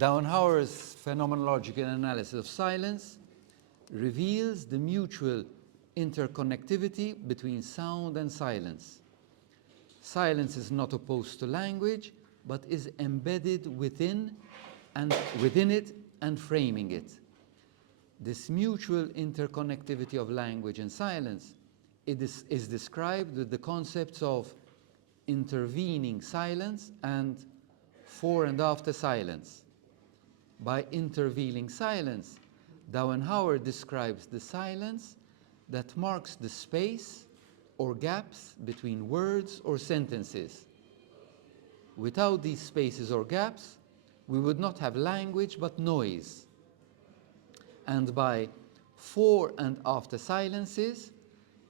Dauenhauer's phenomenological analysis of silence reveals the mutual interconnectivity between sound and silence. Silence is not opposed to language, but is embedded within it and framing it. This mutual interconnectivity of language and silence is described with the concepts of intervening silence and fore and after silence. by intervening silence, Dauenhauer describes the silence that marks the space or gaps between words or sentences. Without these spaces or gaps, we would not have language but noise. And by before and after silences,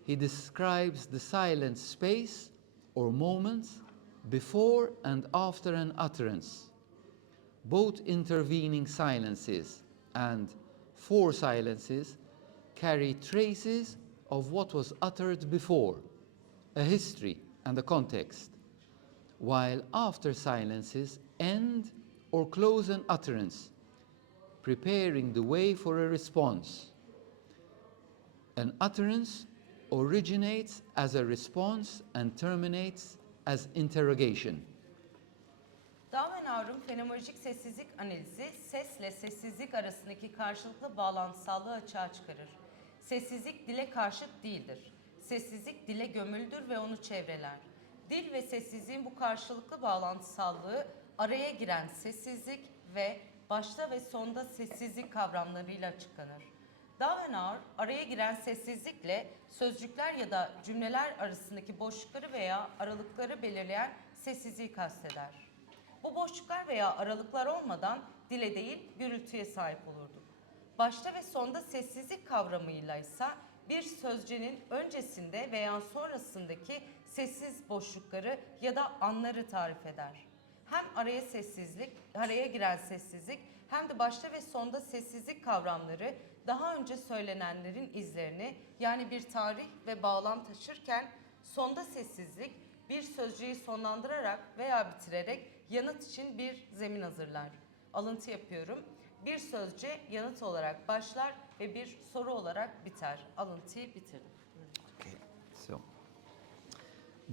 he describes the silent space or moments before and after an utterance. Both intervening silences and for silences carry traces of what was uttered before, a history and a context, while after silences end or close an utterance, preparing the way for a response. An utterance originates as a response and terminates as interrogation. Dauenhauer'ın fenomenolojik sessizlik analizi, sesle sessizlik arasındaki karşılıklı bağlantısallığı açığa çıkarır. Sessizlik dile karşıt değildir. Sessizlik dile gömüldür ve onu çevreler. Dil ve sessizliğin bu karşılıklı bağlantısallığı araya giren sessizlik ve başta ve sonda sessizlik kavramlarıyla açıklanır. Dauenhauer, araya giren sessizlikle sözcükler ya da cümleler arasındaki boşlukları veya aralıkları belirleyen sessizliği kasteder. Bu boşluklar veya aralıklar olmadan dile değil, gürültüye sahip olurduk. Başta ve sonda sessizlik kavramıyla ise bir sözcüğün öncesinde veya sonrasındaki sessiz boşlukları ya da anları tarif eder. Hem araya giren sessizlik hem de başta ve sonda sessizlik kavramları daha önce söylenenlerin izlerini, yani bir tarih ve bağlam taşırken sonda sessizlik bir sözcüğü sonlandırarak veya bitirerek yanıt için bir zemin hazırlar. Alıntı yapıyorum. Bir sözcüğü yanıt olarak başlar ve bir soru olarak biter. Alıntıyı bitirdim. Okay, so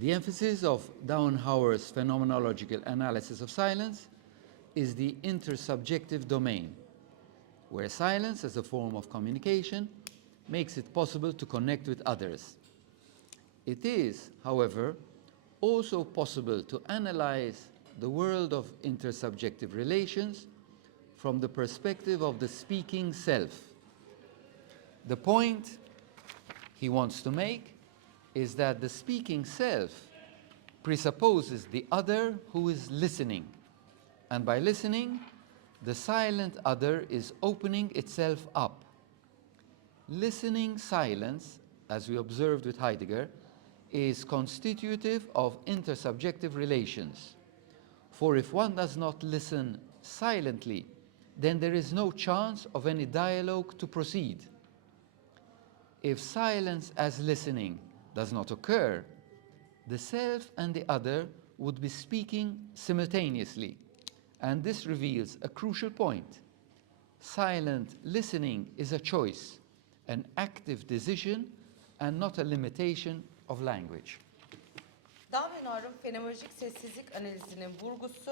the emphasis of Dauenhauer's phenomenological analysis of silence is the intersubjective domain, where silence as a form of communication makes it possible to connect with others. It is, however, also possible to analyze the world of intersubjective relations from the perspective of the speaking self. The point he wants to make is that the speaking self presupposes the other who is listening, and by listening, the silent other is opening itself up. Listening silence, as we observed with Heidegger, is constitutive of intersubjective relations. For if one does not listen silently, then there is no chance of any dialogue to proceed. If silence as listening does not occur, the self and the other would be speaking simultaneously, and this reveals a crucial point. Silent listening is a choice, an active decision, and not a limitation of language. Dauenhauer'ın fenomenolojik sessizlik analizinin vurgusu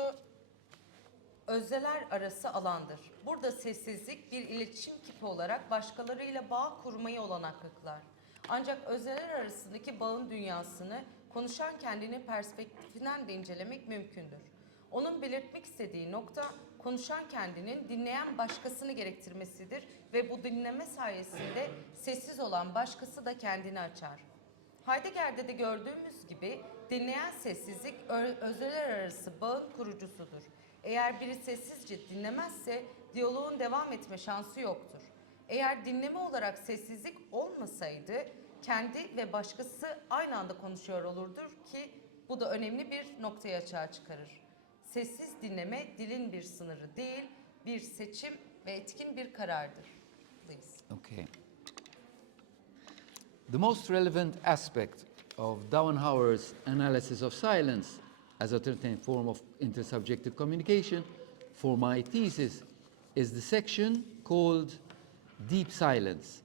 özneler arası alandır. Burada sessizlik bir iletişim kipi olarak başkalarıyla bağ kurmayı olanaklı kılar. Ancak özneler arasındaki bağın dünyasını konuşan kendini perspektifinden de incelemek mümkündür. Onun belirtmek istediği nokta konuşan kendinin dinleyen başkasını gerektirmesidir ve bu dinleme sayesinde sessiz olan başkası da kendini açar. Heidegger'de de gördüğümüz gibi dinleyen sessizlik özneler arası bağın kurucusudur. Eğer biri sessizce dinlemezse diyaloğun devam etme şansı yoktur. Eğer dinleme olarak sessizlik olmasaydı kendi ve başkası aynı anda konuşuyor olurdur ki bu da önemli bir noktayı açığa çıkarır. Sessiz dinleme dilin bir sınırı değil, bir seçim ve etkin bir karardır. Please. Okay. The most relevant aspect of Dauenhauer's analysis of silence as a alternative form of intersubjective communication for my thesis is the section called Deep Silence.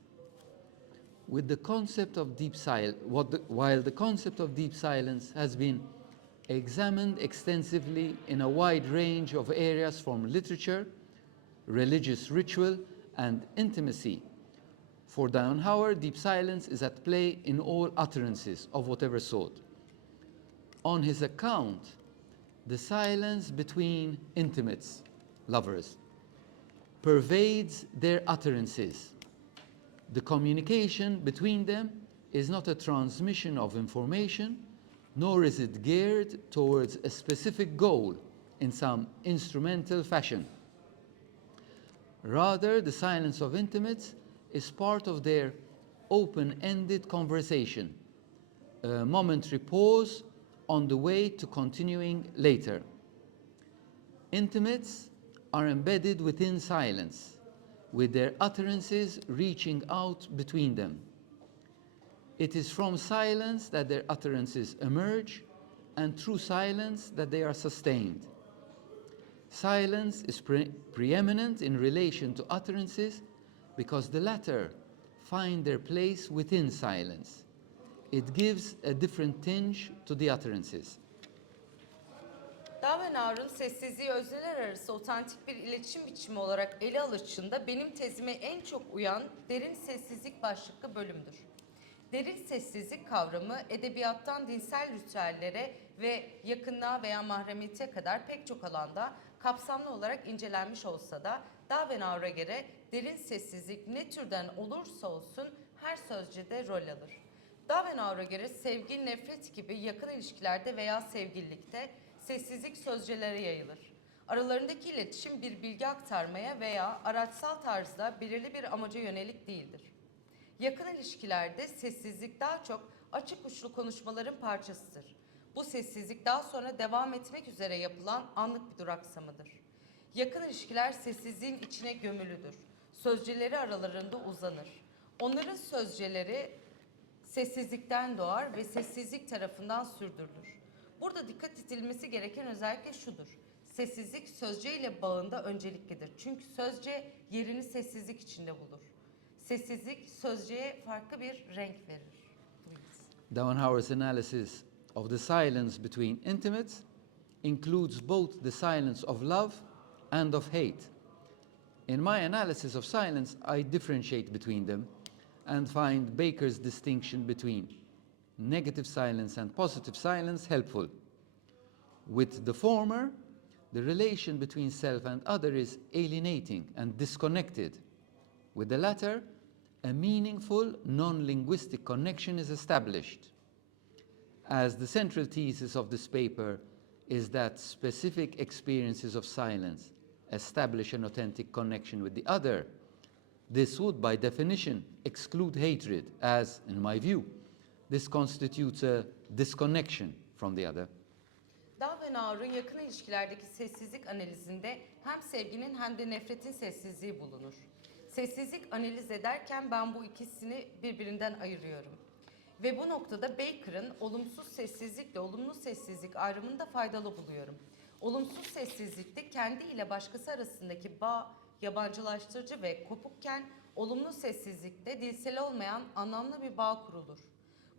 With the concept of deep silence, while the concept of deep silence has been examined extensively in a wide range of areas from literature, religious ritual, and intimacy, for Dauenhauer, deep silence is at play in all utterances of whatever sort. On his account, the silence between intimates, lovers, pervades their utterances. The communication between them is not a transmission of information, nor is it geared towards a specific goal in some instrumental fashion. Rather, the silence of intimates is part of their open-ended conversation, a momentary pause on the way to continuing later. Intimates are embedded within silence, with their utterances reaching out between them. It is from silence that their utterances emerge, and through silence that they are sustained. Silence is preeminent in relation to utterances because the latter find their place within silence. It gives a different tinge to the utterances. Davenar'ın sessizliği özneler arası otantik bir iletişim biçimi olarak ele alışında benim tezime en çok uyan derin sessizlik başlıklı bölümdür. Derin sessizlik kavramı edebiyattan dinsel ritüellere ve yakınlığa veya mahremiyete kadar pek çok alanda kapsamlı olarak incelenmiş olsa da Davenar'a göre derin sessizlik ne türden olursa olsun her sözcüde rol alır. Davenar'a göre sevgi, nefret gibi yakın ilişkilerde veya sevgililikte sessizlik sözcülere yayılır. Aralarındaki iletişim bir bilgi aktarmaya veya araçsal tarzda belirli bir amaca yönelik değildir. Yakın ilişkilerde sessizlik daha çok açık uçlu konuşmaların parçasıdır. Bu sessizlik daha sonra devam etmek üzere yapılan anlık bir duraksamadır. Yakın ilişkiler sessizliğin içine gömülüdür. Sözcüleri aralarında uzanır. Onların sözcüleri sessizlikten doğar ve sessizlik tarafından sürdürülür. Burada dikkat edilmesi gereken özellikle şudur. Sessizlik sözcüğe ile bağında önceliklidir. Çünkü sözcüğe yerini sessizlik içinde bulur. Sessizlik sözcüğe farklı bir renk verir. Davenhar's analysis of the silence between intimates includes both the silence of love and of hate. In my analysis of silence, I differentiate between them and find Baker's distinction between negative silence and positive silence helpful. With the former, the relation between self and other is alienating and disconnected. With the latter, a meaningful, non-linguistic connection is established. As the central thesis of this paper is that specific experiences of silence establish an authentic connection with the other, this would, by definition, exclude hatred, as, in my view, this constitutes a disconnection from the other. Davenar'ın yakın ilişkilerdeki sessizlik analizinde hem sevginin hem de nefretin sessizliği bulunur. Sessizlik analiz ederken ben bu ikisini birbirinden ayırıyorum. Ve bu noktada Baker'ın olumsuz sessizlikle olumlu sessizlik ayrımını da faydalı buluyorum. Olumsuz sessizlikte kendi ile başkası arasındaki bağ yabancılaştırıcı ve kopukken, olumlu sessizlikte dilsel olmayan anlamlı bir bağ kurulur.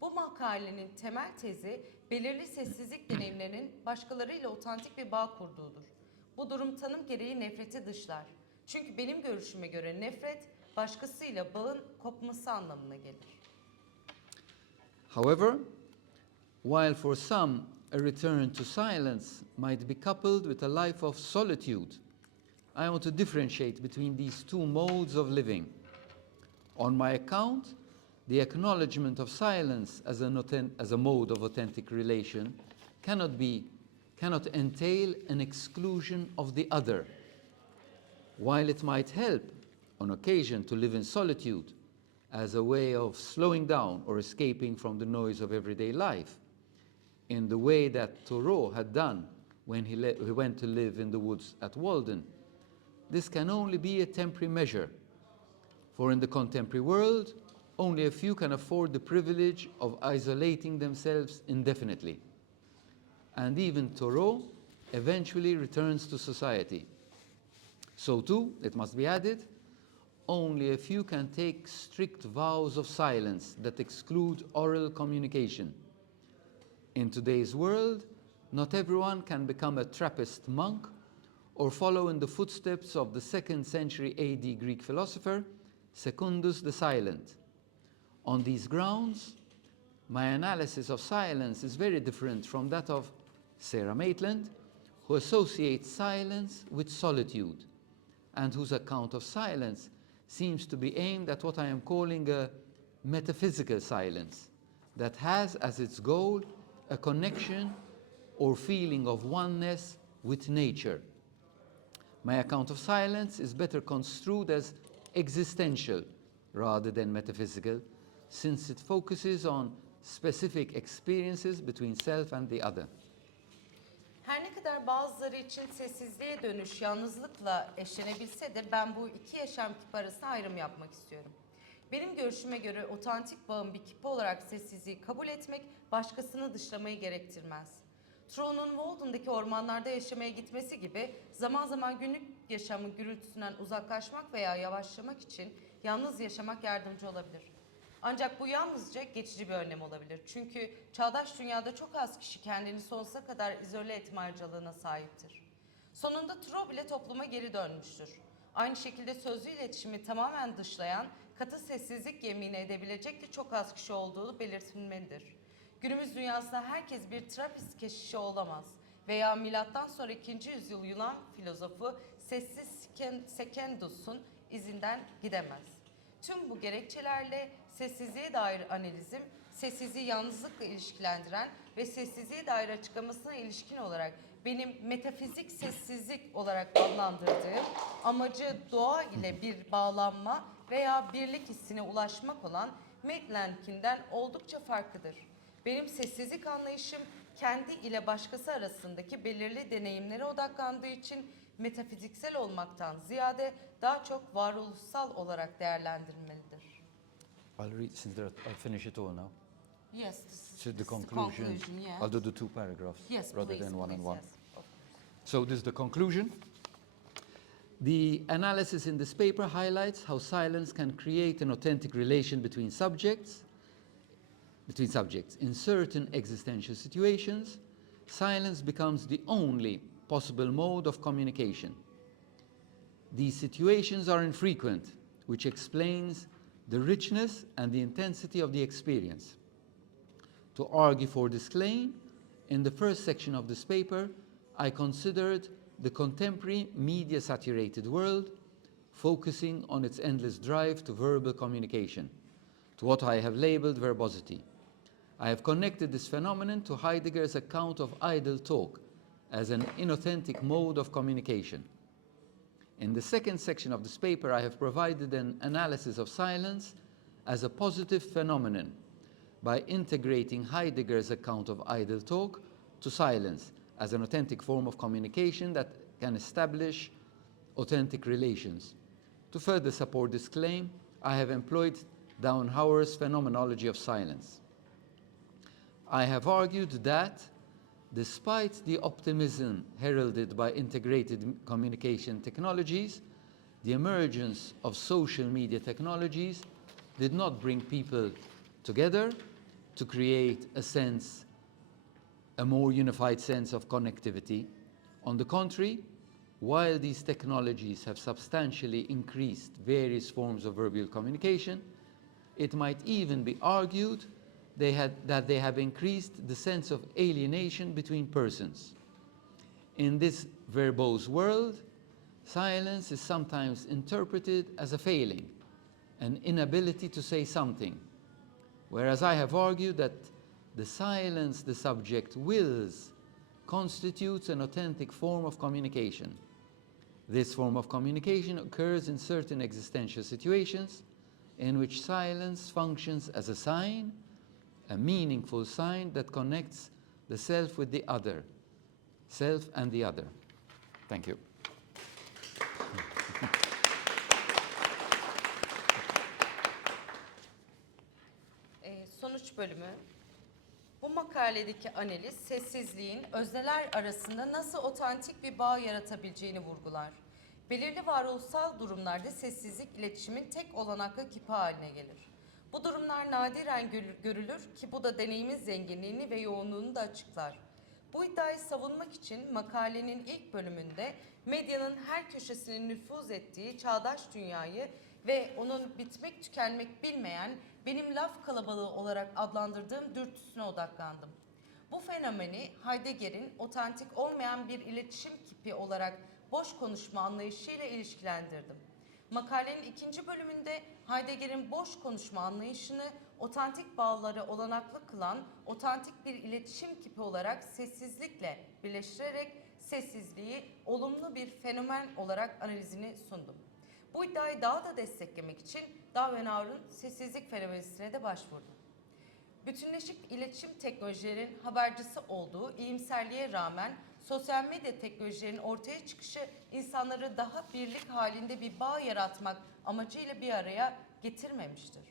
Bu makalenin temel tezi belirli sessizlik deneyimlerinin başkalarıyla otantik bir bağ kurduğudur. Bu durum tanım gereği nefreti dışlar. Çünkü benim görüşüme göre nefret başkasıyla bağın kopması anlamına gelir. However, while for some a return to silence might be coupled with a life of solitude, I want to differentiate between these two modes of living. On my account, the acknowledgement of silence as a mode of authentic relation cannot entail an exclusion of the other. While it might help, on occasion, to live in solitude as a way of slowing down or escaping from the noise of everyday life, in the way that Thoreau had done when he went to live in the woods at Walden, this can only be a temporary measure, for in the contemporary world, only a few can afford the privilege of isolating themselves indefinitely. And even Thoreau eventually returns to society. So too, it must be added, only a few can take strict vows of silence that exclude oral communication. In today's world, not everyone can become a Trappist monk or follow in the footsteps of the 2nd century AD Greek philosopher Secundus the Silent. On these grounds, my analysis of silence is very different from that of Sarah Maitland, who associates silence with solitude, and whose account of silence seems to be aimed at what I am calling a metaphysical silence that has as its goal a connection or feeling of oneness with nature. My account of silence is better construed as existential rather than metaphysical, since it focuses on specific experiences between self and the other. Her ne kadar bazıları için sessizliğe dönüş yalnızlıkla eşlenebilse de ben bu iki yaşam tipi arasında ayrım yapmak istiyorum. Benim görüşüme göre otantik bağın bir kipi olarak sessizliği kabul etmek başkasını dışlamayı gerektirmez. Thoreau'nun Walden'daki ormanlarda yaşamaya gitmesi gibi zaman zaman günlük yaşamın gürültüsünden uzaklaşmak veya yavaşlamak için yalnız yaşamak yardımcı olabilir. Ancak bu yalnızca geçici bir önlem olabilir. Çünkü çağdaş dünyada çok az kişi kendini sonsuza kadar izole etme ayrıcalığına sahiptir. Sonunda Thoreau bile topluma geri dönmüştür. Aynı şekilde sözlü iletişimi tamamen dışlayan, katı sessizlik yemin edebilecek de çok az kişi olduğu belirtilmelidir. Günümüz dünyasında herkes bir trapist keşişi olamaz veya milattan sonra 2. yüzyıl Yunan filozofu Secundus'un izinden gidemez. Tüm bu gerekçelerle sessizliğe dair analizim, sessizliği yalnızlıkla ilişkilendiren ve sessizliğe dair açıklamasına ilişkin olarak benim metafizik sessizlik olarak adlandırdığım amacı doğa ile bir bağlanma veya birlik hissine ulaşmak olan Maitland'inkinden oldukça farklıdır. Benim sessizlik anlayışım kendi ile başkası arasındaki belirli deneyimlere odaklandığı için metafiziksel olmaktan ziyade daha çok varoluşsal olarak değerlendirilmelidir. I'll read, since I'll finish it all now. Yes, So the this is conclusion, yes. I'll do the 2 paragraphs Yes, rather please, than one please, on one. Yes, of course. So this is the conclusion. The analysis in this paper highlights how silence can create an authentic relation between subjects. In certain existential situations, silence becomes the only possible mode of communication. These situations are infrequent, which explains the richness and the intensity of the experience. To argue for this claim, in the first section of this paper, I considered the contemporary media-saturated world, focusing on its endless drive to verbal communication, to what I have labeled verbosity. I have connected this phenomenon to Heidegger's account of idle talk as an inauthentic mode of communication. In the second section of this paper, I have provided an analysis of silence as a positive phenomenon by integrating Heidegger's account of idle talk to silence as an authentic form of communication that can establish authentic relations. To further support this claim, I have employed Dauenhauer's phenomenology of silence. I have argued that, despite the optimism heralded by integrated communication technologies, the emergence of social media technologies did not bring people together to create a more unified sense of connectivity. On the contrary, while these technologies have substantially increased various forms of verbal communication, it might even be argued that they have increased the sense of alienation between persons. In this verbose world, silence is sometimes interpreted as a failing, an inability to say something, whereas I have argued that the silence the subject wills constitutes an authentic form of communication. This form of communication occurs in certain existential situations in which silence functions as a sign, a meaningful sign that connects the self with the other, self and the other. Thank you. Sonuç bölümü. Bu makaledeki analiz, sessizliğin özneler arasında nasıl otantik bir bağ yaratabileceğini vurgular. Belirli varoluşsal durumlarda sessizlik iletişimin tek olanaklı kipi haline gelir. Bu durumlar nadiren görülür ki bu da deneyimin zenginliğini ve yoğunluğunu da açıklar. Bu iddiayı savunmak için makalenin ilk bölümünde medyanın her köşesine nüfuz ettiği çağdaş dünyayı ve onun bitmek tükenmek bilmeyen benim laf kalabalığı olarak adlandırdığım dürtüsüne odaklandım. Bu fenomeni Heidegger'in otantik olmayan bir iletişim kipi olarak boş konuşma anlayışıyla ilişkilendirdim. Makalenin ikinci bölümünde Heidegger'in boş konuşma anlayışını otantik bağları olanaklı kılan otantik bir iletişim kipi olarak sessizlikle birleştirerek sessizliği olumlu bir fenomen olarak analizini sundum. Bu iddiayı daha da desteklemek için Dauenaur'un sessizlik fenomenolojisine de başvurdum. Bütünleşik iletişim teknolojilerinin habercisi olduğu iyimserliğe rağmen sosyal medya teknolojilerinin ortaya çıkışı insanları daha birlik halinde bir bağ yaratmak amacıyla bir araya getirmemiştir.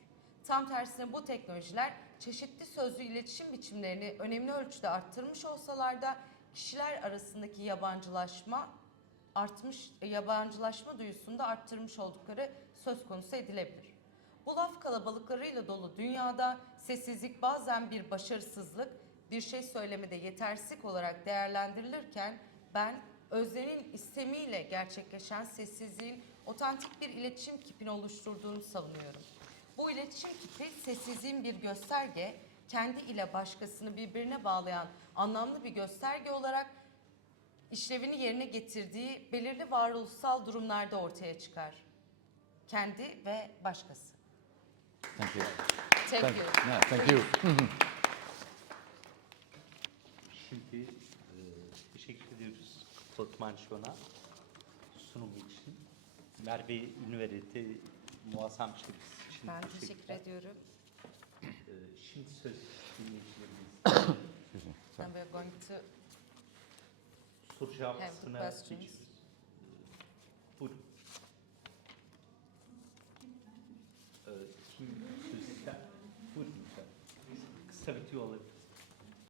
Tam tersine bu teknolojiler çeşitli sözlü iletişim biçimlerini önemli ölçüde arttırmış olsalar da kişiler arasındaki yabancılaşma duyusunu da arttırmış oldukları söz konusu edilebilir. Bu laf kalabalıklarıyla dolu dünyada sessizlik bazen bir başarısızlık, bir şey söylemede yetersizlik olarak değerlendirilirken ben öznenin istemiyle gerçekleşen sessizliğin otantik bir iletişim kipini oluşturduğunu savunuyorum. Bu iletişim kipi sessizliğin bir gösterge, kendi ile başkasını birbirine bağlayan anlamlı bir gösterge olarak işlevini yerine getirdiği belirli varoluşsal durumlarda ortaya çıkar. Kendi ve başkası. Thank you. Thank you. No, thank you. Şimdi teşekkür ediyoruz Claude Mangion'a sunum için. Merve Ünver'e de muazzam bir şey için Ben teşekkür ediyorum. Şimdi söz dinleyicilerimiz And we're going to soru cevap have the kısmına questions. geçiyoruz. Buyurun. Kim söz ister? Buyurun lütfen. Kısa bir tüyo alabilir